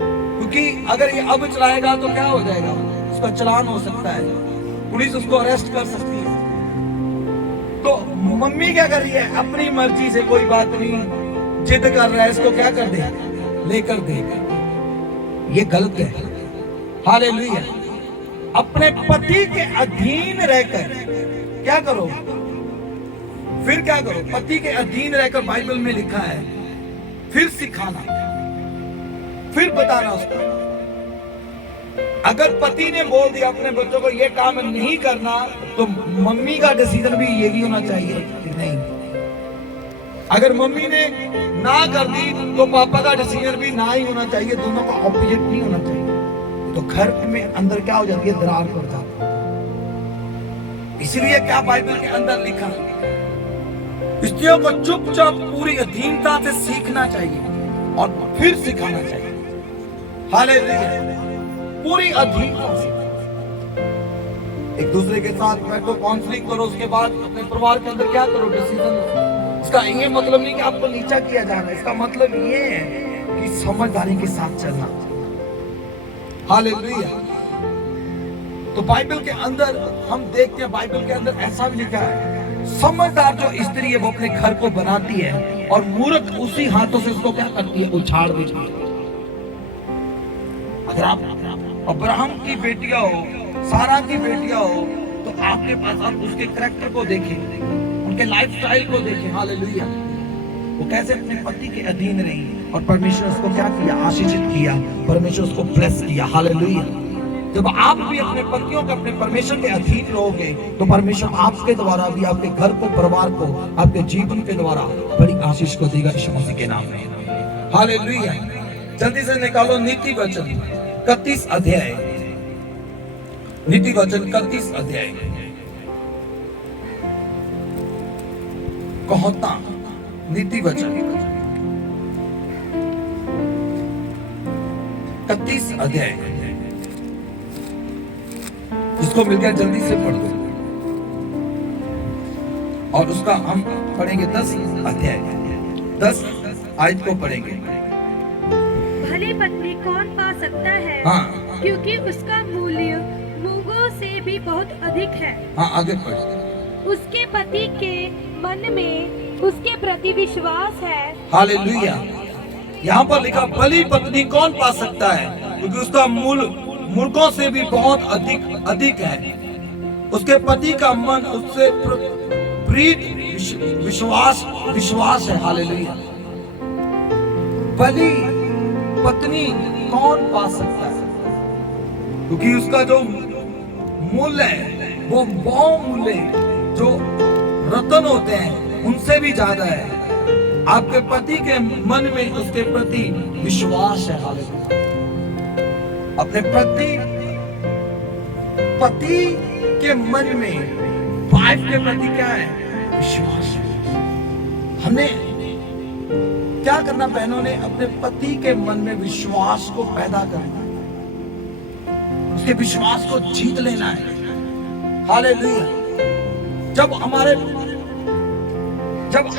क्योंकि अगर ये अब चलाएगा तो क्या हो जाएगा, उसका चालान हो सकता है, पुलिस उसको अरेस्ट कर सकती है। तो मम्मी क्या कर रही है, अपनी मर्जी से, कोई बात नहीं, जिद कर रहा है, इसको क्या कर दे, लेकर दे। ये गलत है। हालेलुया। अपने पति के अधीन रहकर क्या करो, फिर क्या करो, पति के अधीन रहकर बाइबल में लिखा है, फिर सिखाना, फिर बताना उसको। अगर पति ने बोल दिया अपने बच्चों को ये काम नहीं करना, तो मम्मी का डिसीजन भी यही होना चाहिए कि नहीं। अगर मम्मी ने ना कर दी तो पापा का डिसीजन भी ना ही होना चाहिए, दोनों का ऑपोजिट नहीं होना चाहिए। तो घर में अंदर क्या हो जाती है, दरार पड़ जाती है। इसलिए क्या बाइबल के अंदर लिखा, स्त्रियों को चुपचाप पूरी अधीनता से सीखना चाहिए और फिर सिखाना चाहिए। हालेलुया। पूरी अधीनता से एक दूसरे के साथ बैठो, काउंसलिंग करो, उसके बाद अपने परिवार के अंदर क्या करो, डिसीजन। इसका ये मतलब नहीं कि आपको नीचा किया जा रहा है, इसका मतलब ये है कि समझदारी के साथ चलना। हालेलुया। तो बाइबल के अंदर हम देखते हैं, बाइबल के अंदर ऐसा भी लिखा है, समझदार जो स्त्री है वो अपने घर को बनाती है और मूर्ख उसी हाथों से उसको क्या करती है, उछाड़ देती है। अगर आप अब्राहम की बेटियां हो, सारा की बेटियां हो, तो आपके पास आप उसके कैरेक्टर को देखें, उनके लाइफस्टाइल को देखें। हालेलुया। वो कैसे अपने पति के अधीन रही और परमेश्वर उसको क्या किया, आशीषित किया, परमेश्वर उसको ब्लेस किया। हालेलुया। जब आप भी अपने पतियों के, अपने परमेश्वर के अधीन रहोगे, तो परमेश्वर आपके द्वारा भी आपके घर को, परिवार को, आपके जीवन के द्वारा बड़ी आशीष को देगा, यीशु मसीह के नाम में। हालेलुया। जल्दी से निकालो नीति वचन 31 अध्याय, नीति वचन 31 अध्याय। कहता नीति वचन 31 अध्याय, जिसको मिल गया जल्दी से पढ़ दो। और उसका हम पढ़ेंगे 10 अध्याय, 10 आयत को पढ़ेंगे। भली पत्नी कौन पा सकता है, हाँ, क्योंकि उसका मूल्य मूंगों से भी बहुत अधिक है। हाँ, आगे पढ़। उसके पति के मन में उसके प्रति विश्वास है। हालेलुया। यहाँ पर लिखा, भली पत्नी कौन पा सकता है, क्योंकि उसका मूर्खों से भी बहुत अधिक है। उसके पति का मन उससे प्रीत विश्वास है। हालेलुया। भली पत्नी कौन पा सकता है, क्योंकि उसका जो मूल्य है वो बहुमूल्य, जो रत्न होते हैं उनसे भी ज्यादा है। आपके पति के मन में उसके प्रति विश्वास है। हालेलुया। अपने पति के मन में, वाइफ के प्रति क्या है, विश्वास है। हमने क्या करना बहनों ने, अपने पति के मन में विश्वास को पैदा करना है, उसके विश्वास को जीत लेना है। हालेलुया। जब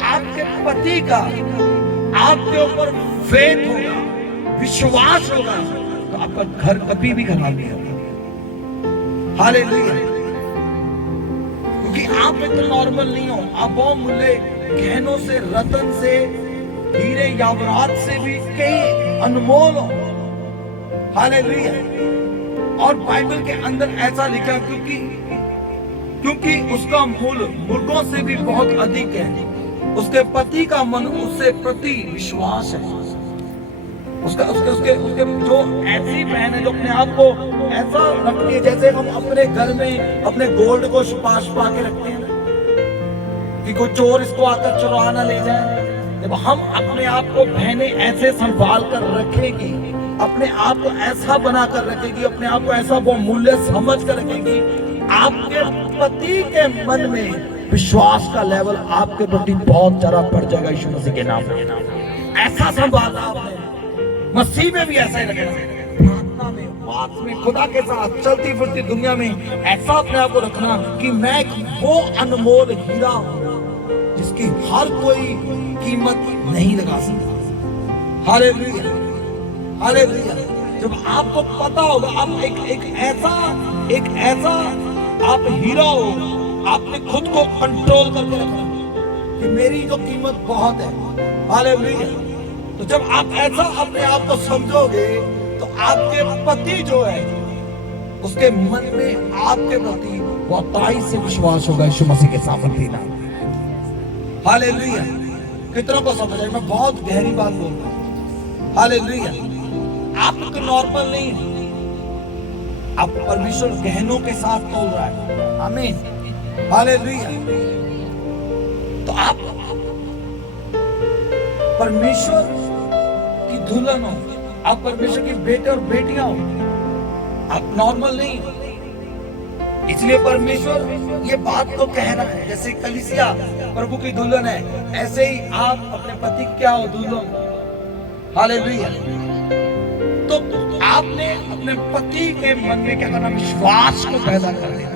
आपके पति का आपके ऊपर फेथ होगा, विश्वास होगा, तो आपका घर कभी भी खराब नहीं होगा। हालेलुया। क्योंकि आप एक नॉर्मल नहीं हो, आप बहुमूल्य गहनों से, रतन से, हीरे यावरात से भी कई अनमोल हो। हालेलुया। और बाइबल के अंदर ऐसा लिखा, क्योंकि उसका मूल मुर्गों से भी बहुत अधिक है, उसके पति का मन उससे प्रति विश्वास है। उसके जो ऐसी बहन है जो अपने आप को ऐसा रखती है जैसे हम अपने घर में अपने गोल्ड को छुपा के रखते हैं ना, कि कोई चोर इसको आकर चुरा ना ले जाए। जब हम अपने आप को बहनें ऐसे संभाल कर रखेगी, अपने आप को ऐसा बनाकर रखेगी, अपने आप को ऐसा बहुमूल्य समझ कर रखेगी, आपके पति के मन में विश्वास का लेवल आपके प्रति बहुत ज्यादा बढ़ जाएगा। यीशु मसीह के नाम में ऐसा संभालना आपने, मसीह में भी ऐसा ही रखना, प्रार्थना में, बात में, खुदा के साथ चलती फिरती दुनिया में ऐसा अपने आप को रखना कि मैं वो अनमोल हीरा हूं जिसकी हर कोई कीमत नहीं लगा सकता। हालेलुया। हालेलुया। जब आपको पता होगा, आप एक ऐसा आप हीरा हो, आपने खुद को कंट्रोल करके रखना कि मेरी जो कीमत बहुत है। हालेलुया। तो जब आप ऐसा अपने आप को समझोगे तो आपके पति जो है उसके मन में आपके प्रति बहुताई से विश्वास होगा। यीशु मसीह के सामर्थ्य नाम। हालेलुया। कितनों को समझ है? मैं बहुत गहरी बात बोल रहा हूं। हालेलुया। आप नॉर्मल नहीं, आप परमेश्वर गहनों के साथ बोल रहा है। आमीन। हालेलुया। तो आप परमेश्वर की दुल्हन हो, आप परमेश्वर की बेटे और बेटियां हो, आप नॉर्मल नहीं हो। इसलिए परमेश्वर ये बात तो कह रहा है, जैसे कलीसिया प्रभु की दुल्हन है, ऐसे ही आप अपने पति क्या हो? दुल्हन। हालेलुया। तो आपने अपने पति के मन में क्या करना? विश्वास को पैदा कर देना।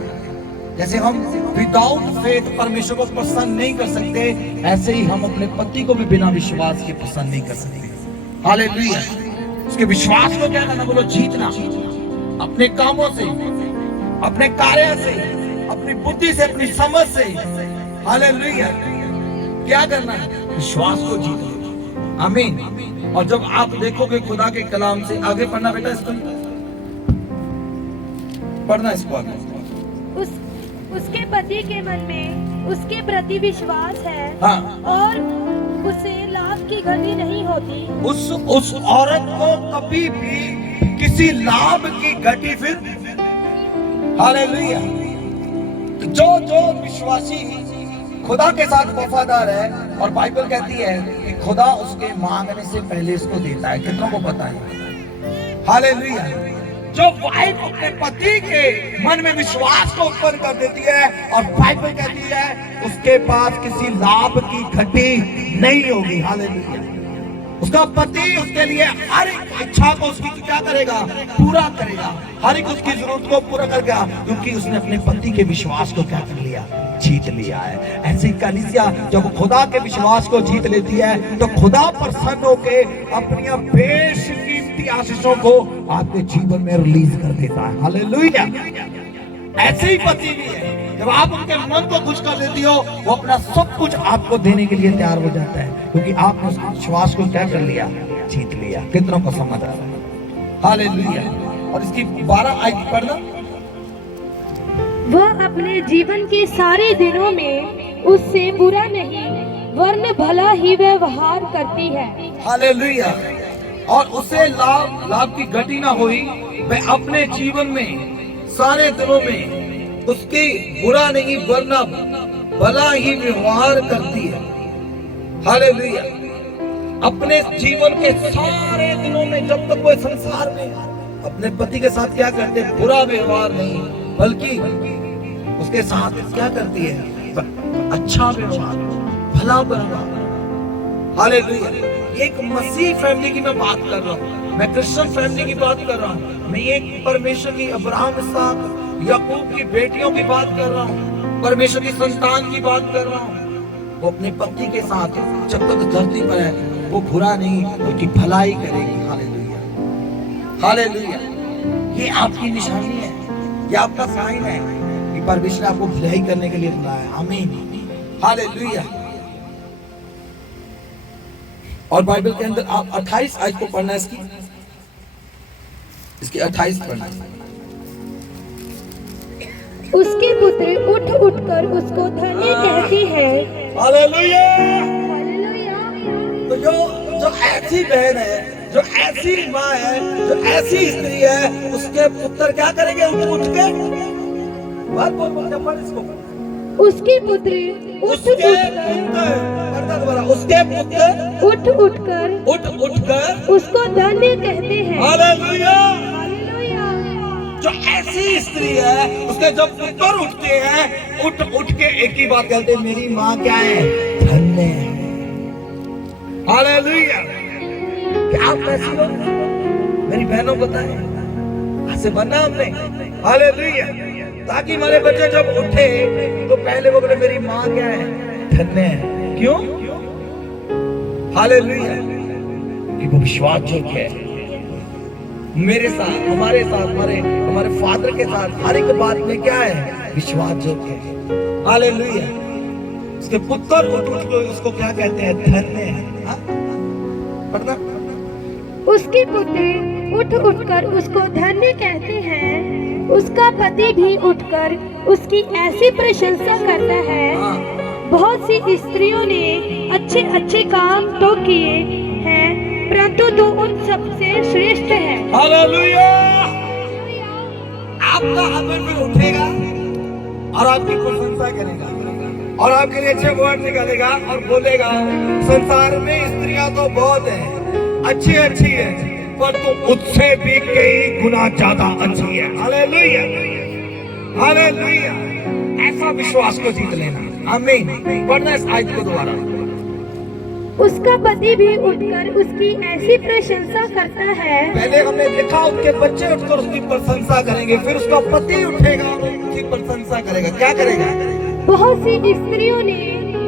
जैसे हम विदाउट फेथ परमेश्वर को पसंद नहीं कर सकते, ऐसे ही हम अपने पति को भी बिना विश्वास के पसंद नहीं कर सकते। हालेलुया। उसके विश्वास को क्या करना? बोलो, जीतना। अपने कामों से, अपने कार्य से, अपनी बुद्धि से, अपनी समझ से। हालेलुया। क्या करना है? विश्वास को जीतना। आमीन। और जब आप देखोगे खुदा के कलाम से, आगे पढ़ना बेटा, इसको पढ़ना, इसको आगे। उसके पति के मन में उसके प्रति विश्वास है। हाँ। और उसे लाभ की घटी नहीं होती। उस औरत को कभी भी किसी लाभ की घटी फिर। हालेलुया। जो विश्वासी खुदा के साथ वफादार है, और बाइबल कहती है कि खुदा उसके मांगने से पहले इसको देता है। कितनों को पता है? हालेलुया। जो वाइफ अपने पति के मन में विश्वास को उत्पन्न कर देती है, और बाइबल कहती है उसके पास किसी लाभ की घटी नहीं होगी। हालेलुया। उसका पति उसके लिए हर एक इच्छा को उसकी क्या करेगा? पूरा करेगा। हर एक उसकी जरूरत को पूरा करेगा, क्योंकि उसने अपने पति के विश्वास को क्या कर लिया? जीत लिया है। ऐसी कलीसिया जब खुदा के विश्वास को जीत लेती है, तो खुदा प्रसन्न होकर अपनी बेशकीमती आशीषों को आपके जीवन में रिलीज कर देता है। हालेलुया। ऐसे ही पति भी है, जब आप उनके मन को खुश कर देती हो, वो अपना सब कुछ आपको देने के लिए तैयार हो जाता है, क्योंकि आपने उस विश्वास को क्या कर लिया? जीत लिया। कितनों को समझ आ रहा है? हालेलुया। और इसकी 12 आयत पढ़ना। वह अपने जीवन के सारे दिनों में उससे बुरा नहीं वरन भला ही व्यवहार करती है। हालेलुया। और उसे लाभ की घटी ना हुई, वह अपने जीवन में सारे दिनों में उसकी बुरा नहीं वरना भला ही व्यवहार करती है। हालेलुया। अपने जीवन के सारे दिनों में, जब तक वो संसार में अपने पति के साथ क्या करते हैं? बुरा व्यवहार नहीं, बल्कि उसके साथ क्या करती है? अच्छा व्यवहार, भला व्यवहार। हालेलुया। एक मसीह फैमिली की मैं बात कर रहा हूँ, मैं क्रिश्चियन फैमिली की बात कर रहा हूँ, मैं एक परमेश्वर की अब्राहम इसहाक याकूब की बेटियों की बात कर रहा हूँ, परमेश्वर की संतान की बात कर रहा हूँ। वो अपने पति के साथ जब तक धरती पर है वो बुरा नहीं बल्कि भलाई करेगी। Hallelujah, hallelujah. ये आपकी निशानी है, ये आपका साइन है कि परमेश्वर आपको भलाई करने के लिए बुलाया है। आमीन, हालेलुया। और बाइबल के अंदर आप 28 आयत को पढ़ना है, इसकी 28 पढ़ना है। उसके पुत्र उठ उठकर उसको धन्य कहती है। हालेलुया। हालेलुया। तो जो ऐसी बहन है, जो ऐसी माँ है, जो ऐसी स्त्री है, उसके पुत्र क्या करेंगे? उठ के बात बोल इसको। उसके पुत्र उसके उठ उठकर उसको धन्य कहते हैं। हालेलुया। हालेलुया। जो ऐसी स्त्री है, उसके जब पुत्र उठते हैं, उठ के एक ही बात कहते हैं, मेरी माँ क्या है? धन्य है। हालेलुया। क्या आप कैसी हो मेरी बहनों? बताएं, ऐसे बनना हमने। हालेलुया। ताकि हमारे बच्चे जब उठे तो पहले वो बोले मेरी माँ क्या है? धन्य है। क्यों? हालेलुया। कि वो विश्वास योग्य है मेरे साथ, हमारे साथ, हमारे फादर के साथ हर एक बात में क्या है? विश्वास योग्य है। हालेलुया। उसके पुत्र उठ को उसको क्या कहते हैं? धन्य है। हाँ? पढ़ना। उसके पुत्र उठ उठकर उसको धन्य कहते हैं। उसका पति भी उठकर उसकी ऐसी प्रशंसा करता है। बहुत सी स्त्रियों ने अच्छे अच्छे काम तो किए हैं, परंतु तो उन सबसे श्रेष्ठ है। हालेलुया। आपका हस्बैंड भी उठेगा और आपकी प्रशंसा करेगा और आपके लिए अच्छे वर्ड निकालेगा और बोलेगा, संसार में स्त्रियां तो बहुत हैं, अच्छी है, पर तो उससे भी कई गुना ज्यादा अच्छी है। Hallelujah, hallelujah. ऐसा विश्वास को जीत लेना। आमीन। पढ़ना इस आयत को दोबारा। उसका पति भी उठकर उसकी ऐसी प्रशंसा करता है। पहले हमने देखा उसके बच्चे उठकर उसकी प्रशंसा करेंगे, फिर उसका पति उठेगा और उसकी प्रशंसा करेगा। क्या करेगा? बहुत सी स्त्रियों ने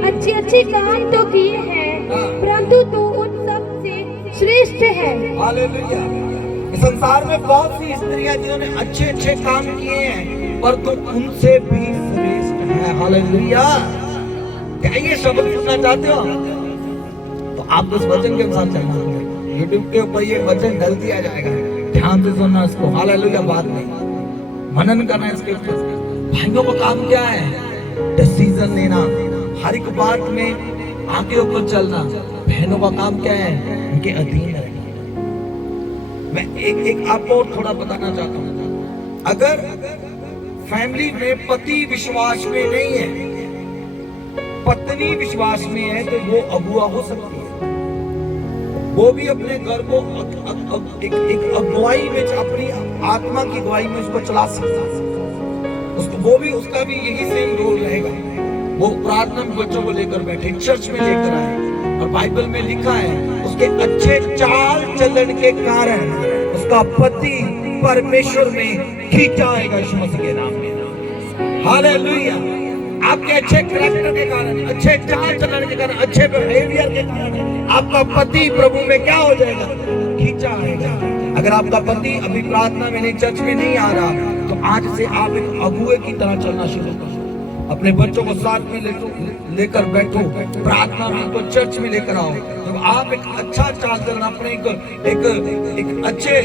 अच्छे अच्छे काम तो किए हैं, परंतु तो उन सबसे श्रेष्ठ है। हालेलुया। इस संसार में बहुत सी स्त्रियां जिन्होंने अच्छे अच्छे काम किए हैं, पर तो उनसे भी श्रेष्ठ है। हालेलुया। क्या ये शब्द सुनना चाहते हो? तो आप उस वचन के अनुसार चलना होगा। यूट्यूब के ऊपर ये वचन डाल दिया जाएगा, ध्यान से सुनना इसको। हालेलुया। बाद में मनन करना इसके ऊपर। भाइयों का काम क्या है? डिसीजन लेना, हर एक बात में आगे ऊपर चलना। बहनों का काम क्या है? उनके अधीन रहना। मैं एक आपको थोड़ा बताना चाहता हूँ। अगर फैमिली में पति विश्वास में नहीं है, पत्नी विश्वास में है, तो वो अगुआ हो सकती है। वो भी अपने घर को एक अगुवाई में, अपनी आत्मा की अगुवाई में उसको चला सकता है। उसका भी यही सेम रोल रहेगा। वो प्रार्थना में बच्चों को लेकर बैठे, चर्च में लेकर आए, और बाइबल में लिखा है उसके अच्छे चाल चलन के कारण उसका पति परमेश्वर में खींचा आएगा यीशु मसीह के नाम में। हालेलुया। आपके अच्छे कैरेक्टर के कारण, अच्छे चाल चलन के कारण, अच्छे बिहेवियर के कारण आपका पति प्रभु में क्या हो जाएगा? खींचा आएगा। अगर आपका पति अभी प्रार्थना में नहीं, चर्च में नहीं आ रहा, तो आज से आप एक अगुए की तरह चलना शुरू करो। अपने बच्चों को साथ में लेकर बैठो, प्रार्थना में उनको चर्च में लेकर आओ। जब आप एक अच्छा चाल चलन, अपने एक अच्छे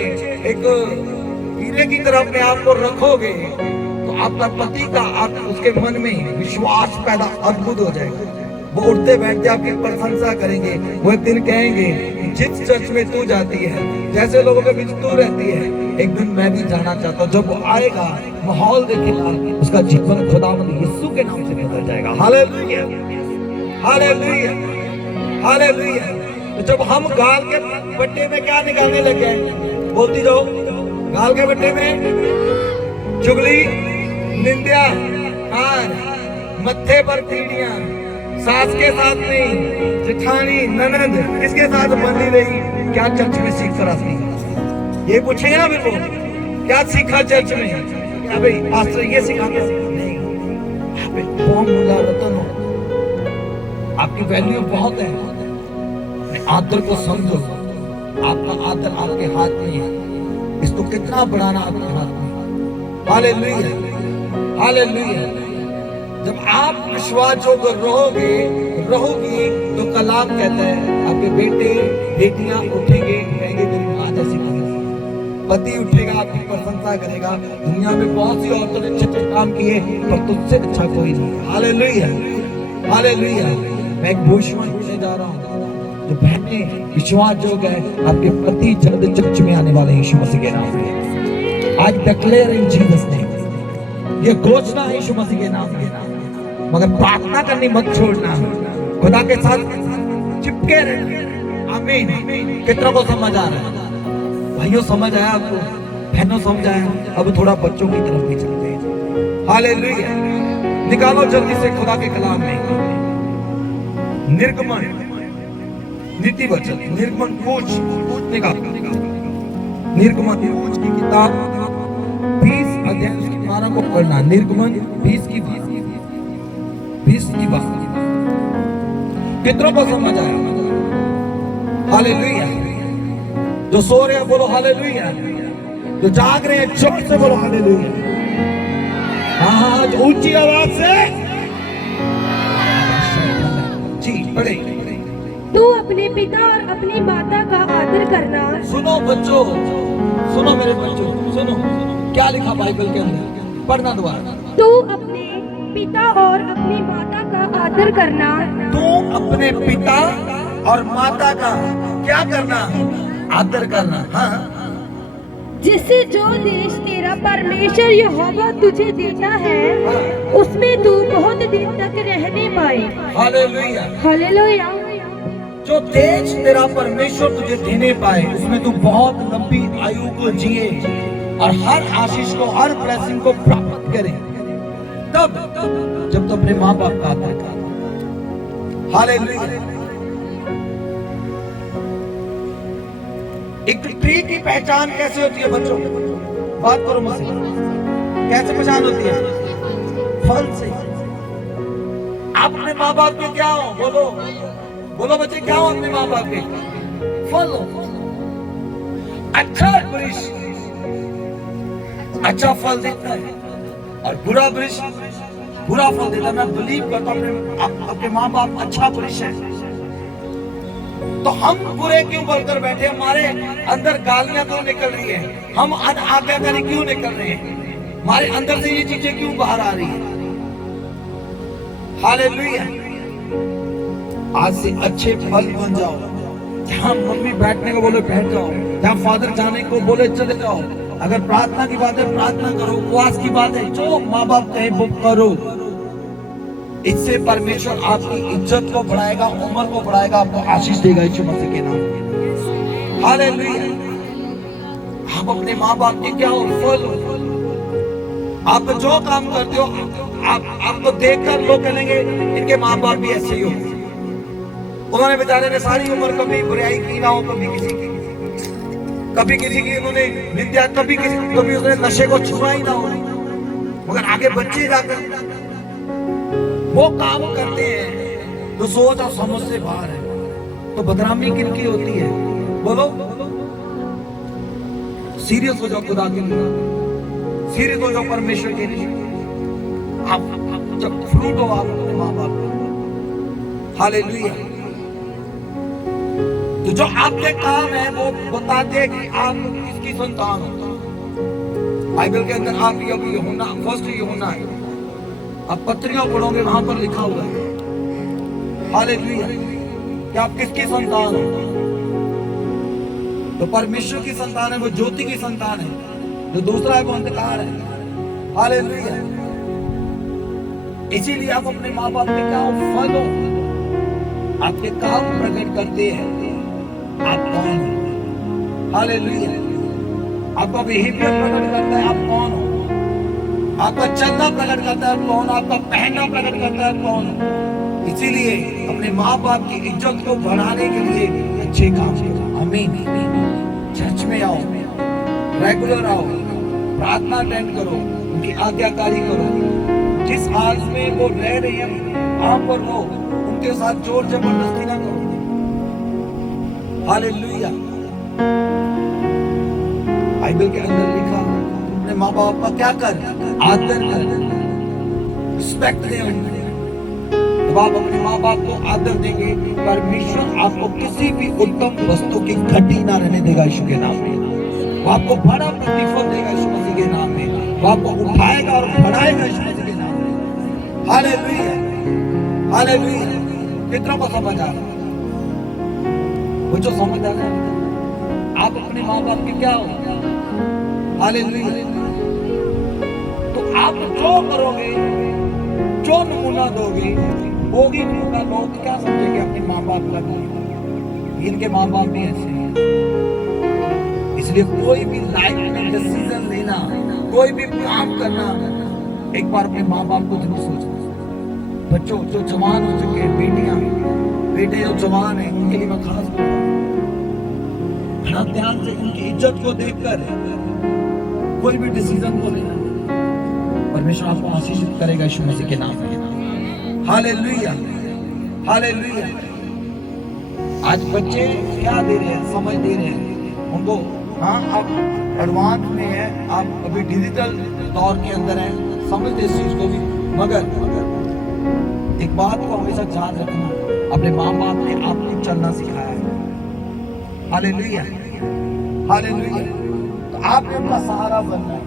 हीरे की तरह अपने आप को रखोगे, तो आपका पति का आप उसके मन में विश्वास पैदा अद्भुत हो जाएगा। वो उठते बैठते आपकी प्रशंसा करेंगे। वो एक दिन कहेंगे, जिस चर्च में तू जाती है, जैसे लोगों के बीच तू रहती है, एक दिन मैं भी जाना चाहता हूँ। जब वो आएगा, माहौल देखेगा, उसका जीवन खुदावंद यीशु के नाम से बदल जाएगा। Hallelujah, hallelujah, hallelujah. तो जब हम गाल के बट्टे में क्या निकालने लगे, बोलती जाओ, गाल के बट्टे में चुगली, निंदा, मत्थे पर पीड़ियां, सास के साथ नहीं, जेठानी ननद किसके साथ बंधी रही, क्या चर्च में सीख कर आती, ये पूछेंगे ना मेरे को क्या सीखा चर्च में, क्या भाई पास्टर ये सिखाते नहीं, बहुत मुला रतन हो, आपकी वैल्यू बहुत है, आदर को समझो, आपका आदर आपके हाथ में है, इसको कितना बढ़ाना आपके हाथ में। Hallelujah, hallelujah. जब आप विश्वास होकर रहोगी तो कलाम कहता है आपके बेटे बेटियां उठेंगे, कहेंगे मेरी मां जैसी करेगी, पति उठेगा आपकी प्रशंसा करेगा, दुनिया में बहुत सी औरतों ने अच्छे काम किए पर तुझसे अच्छा कोई नहीं। Hallelujah, hallelujah. मैं एक भविष्यवाणी बोलने जा रहा हूँ, जो बहनें विश्वास जो गए आपके पति जल्द चर्च में आने वाले यीशु मसीह के नाम में। आज डिक्लेयर इन जीसस नेम, ये घोषणा है यीशु मसीह के नाम में। मगर प्रार्थना करनी मत छोड़ना, खुदा के साथ चिपके रहना। आमीन। कितना को समझ आ रहा है भाइयों, समझ आया आपको, बहनों समझ आया। अब थोड़ा बच्चों की तरफ भी चलते हैं। हालेलुया। निकालो जल्दी से खुदा के कलाम में निर्गमन, नीति वचन, निर्गमन कोच निकालो, निर्गमन की किताब 20 अध्याय उसकी 12 को पढ़ना। निर्गमन 20 की बात, 20 की बात कितनों को समझ आया? हालेलुया। जो सो रहे हैं बोलो हालेलुया, जो जाग रहे हैं जोर से बोलो हालेलुया। हाँ, ऊंची आवाज से जी पढ़े। तू अपने पिता और अपनी माता का आदर करना। सुनो बच्चों, सुनो मेरे बच्चों, सुनो क्या लिखा बाइबल के अंदर, पढ़ना दोबारा। तू अपने पिता और अपनी माता का आदर करना। तू अपने पिता और माता का क्या करना? आदर करना। हाँ, जिससे जो देश तेरा परमेश्वर यहोवा तुझे देता है उसमें तू बहुत दिन तक रहने पाए। हालेलुया। हालेलुया। जो देश तेरा परमेश्वर तुझे देने पाए उसमें तू बहुत लंबी आयु को जिए और हर आशीष को, हर ब्लेसिंग को प्राप्त करे, तब जब तू अपने माँ बाप का आदर कर। हालेलुया। एक ट्री की पहचान कैसे होती है बच्चों? बात करो मुझसे, कैसे पहचान होती है? फल से। आप अपने माँ बाप के क्या हो? बोलो बोलो बच्चे, क्या हो अपने माँ बाप के? फल हो। अच्छा वृक्ष अच्छा फल देता है और बुरा वृक्ष बुरा फल देता है। मैं बिलीव करता हूँ आपके माँ बाप अच्छा वृक्ष है, तो हम बुरे क्यों बनकर बैठे? हमारे अंदर गालियां क्यों निकल रही है? हम अनाज्ञाकारी क्यों निकल रहे हैं? हमारे अंदर से ये चीजें क्यों बाहर आ रही है? हालेलुया। आज से अच्छे फल बन जाओ। जहां मम्मी बैठने को बोले बैठ जाओ, जहां फादर जाने को बोले चले जाओ। अगर प्रार्थना की बात है प्रार्थना करो, उपवास की बात है जो माँ बाप कहे वो करो। इससे परमेश्वर आपकी इज्जत को बढ़ाएगा, उम्र को बढ़ाएगा, आपको आशीष देगा यीशु मसीह के नाम में। हालेलुया। आप अपने माँ बाप के क्या हो? फल हो। आप जो काम करते हो आपको देखकर लोग कहेंगे इनके माँ बाप भी ऐसे ही हो। उन्होंने बेचारे ने सारी उम्र कभी बुराई की ना हो, कभी किसी की उन्होंने निंदा, कभी उसने नशे को छुआ ही ना हो, मगर आगे बच्चे जाकर वो काम करते हैं तो सोच और समझ से बाहर है। तो बदनामी किनकी होती है? बोलो। सीरियस हो जाओ खुदा के लिए, सीरियस हो जाओ परमेश्वर के लिए। आप जब फ्रूट हो आप अपने माँ बाप का। हालेलुया। तो जो आपके काम है वो बताते हैं कि आप किसकी संतान हो। बाइबल के अंदर आप यूहन्ना फर्स्ट यूहन्ना है, आप पत्रियों पढ़ोगे वहां पर लिखा हुआ है हालेलुया कि आप किसकी संतान हो। तो परमेश्वर की संतान है, वो ज्योति की संतान है। जो दूसरा है वो अंधकार है। हालेलुया। इसीलिए आप अपने माँ बाप के क्या फल हो, आपके काम प्रकट करते हैं आप कौन हो। हालेलुया। आपका बिहेवियर प्रकट करता है आप कौन हो, आपका चलना प्रकट करता है कौन, आपका पहनना प्रकट करता है कौन हो। इसीलिए अपने माँ बाप की इज्जत को बढ़ाने के लिए अच्छे काम करो। आमीन। चर्च में आओ, रेगुलर आओ, प्रार्थना अटेंड करो, उनकी आज्ञाकारी करो। जिस हाल में वो रह रहे हैं वहां पर रहो, उनके साथ जोर जबरदस्ती ना करो। हालेलुया। बाइबल के अंदर लिखा, अपने माँ बाप का क्या कर, आदर कर, रिस्पेक्ट दे उनको। जब आप अपने माँ बाप को आदर देंगे, परमेश्वर आपको किसी भी उत्तम वस्तु की घटी ना रहने देगा यीशु के नाम में। वो आपको बड़ा प्रतिफल देगा यीशु मसीह के नाम में। वो आपको उठाएगा और बढ़ाएगा यीशु मसीह के नाम में। Hallelujah, hallelujah. कितना को समझ आ रहा है? वो जो समझ आ रहा है, आप अपने माँ बाप के क्या हो? हालेलुया। तो आप जो करोगे, जो नमूना दोगे, वो भी नमूना लोग क्या समझेंगे अपने माँ बाप का? इनके माँ बाप भी ऐसे हैं। इसलिए कोई भी लाइफ में डिसीजन लेना, कोई भी काम करना, एक बार अपने माँ बाप को जरूर सोचना। बच्चों जो जवान हो चुके हैं, बेटियां, बेटे जो जवान हैं, उनके लिए मैं खास बड़ा ध्यान से उनकी इज्जत को देखकर कोई भी डिसीजन को लेना। परमेश्वर आपको आशीषित करेगा यीशु मसीह के नाम में। Hallelujah, hallelujah. आज बच्चे क्या दे रहे हैं, समझ दे रहे हैं उनको। हाँ, आप एडवांस में हैं, आप अभी डिजिटल दौर के अंदर हैं, समझते इस चीज को भी। मगर एक बात को हमेशा याद रखना, अपने माँ बाप ने आपको चलना सिखाया है। Hallelujah, hallelujah. तो आपने उनका सहारा बनना है।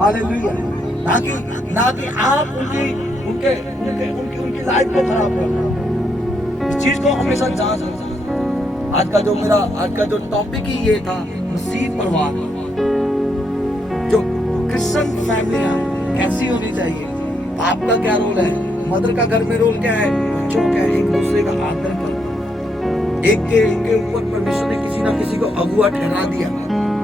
हालेलुया। ना कि आप उनकी लाइफ को खराब करना। इस चीज को हमेशा याद रखना। आज का जो टॉपिक ही ये था, मसीह परिवार। जो क्रिश्चियन फैमिलियां कैसी होनी चाहिए, आपका क्या रोल है, मदर का घर में रोल क्या है, बच्चों का एक दूसरे का आदर करना। एक के ऊपर परमेश्वर ने किसी ना किसी को अगुआ ठहरा दिया।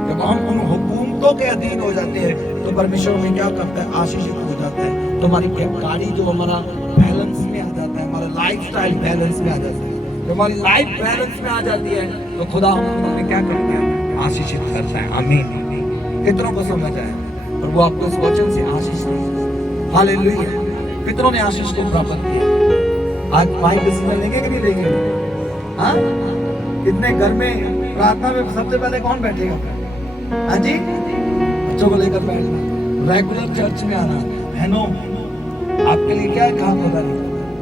जब हम उन हुकूमतों के अधीन हो जाते हैं तो परमेश्वर में क्या करता है, आशीषित हो जाता है। तो हमारी गाड़ी जो हमारा बैलेंस में आ जाता है, हमारा लाइफस्टाइल बैलेंस में आ जाता है। जब हमारी लाइफ बैलेंस में आ जाती है तो खुदा हमें क्या करता है, आशीषित करता है। आमीन। कितनों को समझ आया? और वो आपको इस वचन से आशीष देगा। हालेलुया। कितनों ने आशीष को प्राप्त किया? आज भाई डिसीजन लेंगे कि नहीं लेंगे? हाँ, कितने घर में प्रार्थना में सबसे पहले कौन बैठेगा? हाँ जी, बच्चों को लेकर बैठना, रेगुलर चर्च में आना। बहनों, आपके लिए क्या काम होता है?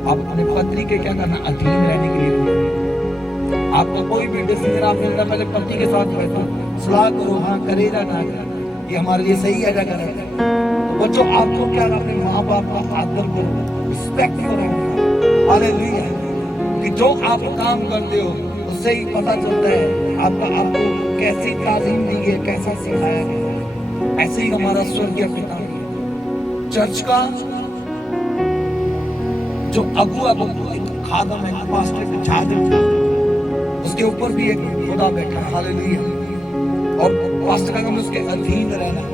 आप अपने पत्नी के क्या करना, अधीन रहने के लिए। आपका कोई भी डिसीजन आप लेना, पहले पति के साथ बैठो, सलाह करो, हाँ करेगा ना करेगा, ये हमारे लिए सही है क्या गलत है। तो बच्चों, आपको क्या, अपने माँ बाप का आदर करो, रिस्पेक्ट करो। हालेलुया। कि जो आप काम करते हो उससे ही पता चलता है आपको कैसी तालीम दी है, कैसा सिखाया है। ऐसे ही हमारा स्वर्गीय पिता चर्च का जो अगुआ खादम है, पास्टर झादर, उसके ऊपर भी एक खुदा बैठा है। हालेलुया। और पास्टर का काम उसके अधीन रहना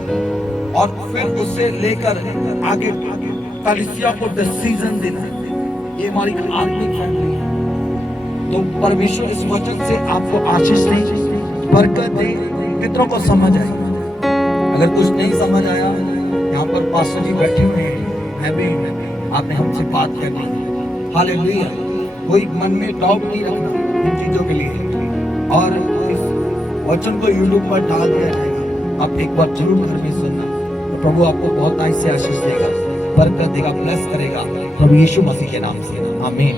और फिर उससे लेकर आगे कलीसिया को डिसीजन देना। ये हमारी आत्मिक फैमिली है। तो परमेश्वर इस वचन से आपको आशीष दे, बरकत दे। कितनों को समझ आई? अगर कुछ नहीं समझ आया, यहाँ पर पास्टर जी बैठे हुए हैं, मैं भी, आपने हमसे बात करनी है। हालेलुया। कोई मन में डाउट नहीं रखना इन चीजों के लिए। और इस वचन को यूट्यूब पर डाल दिया जाएगा, आप एक बार जरूर घर में सुनना। तो प्रभु आपको बहुत से आशीष देगा, बरकत देगा, ब्लेस करेगा, प्रभु यीशु मसीह के नाम से। आमीन।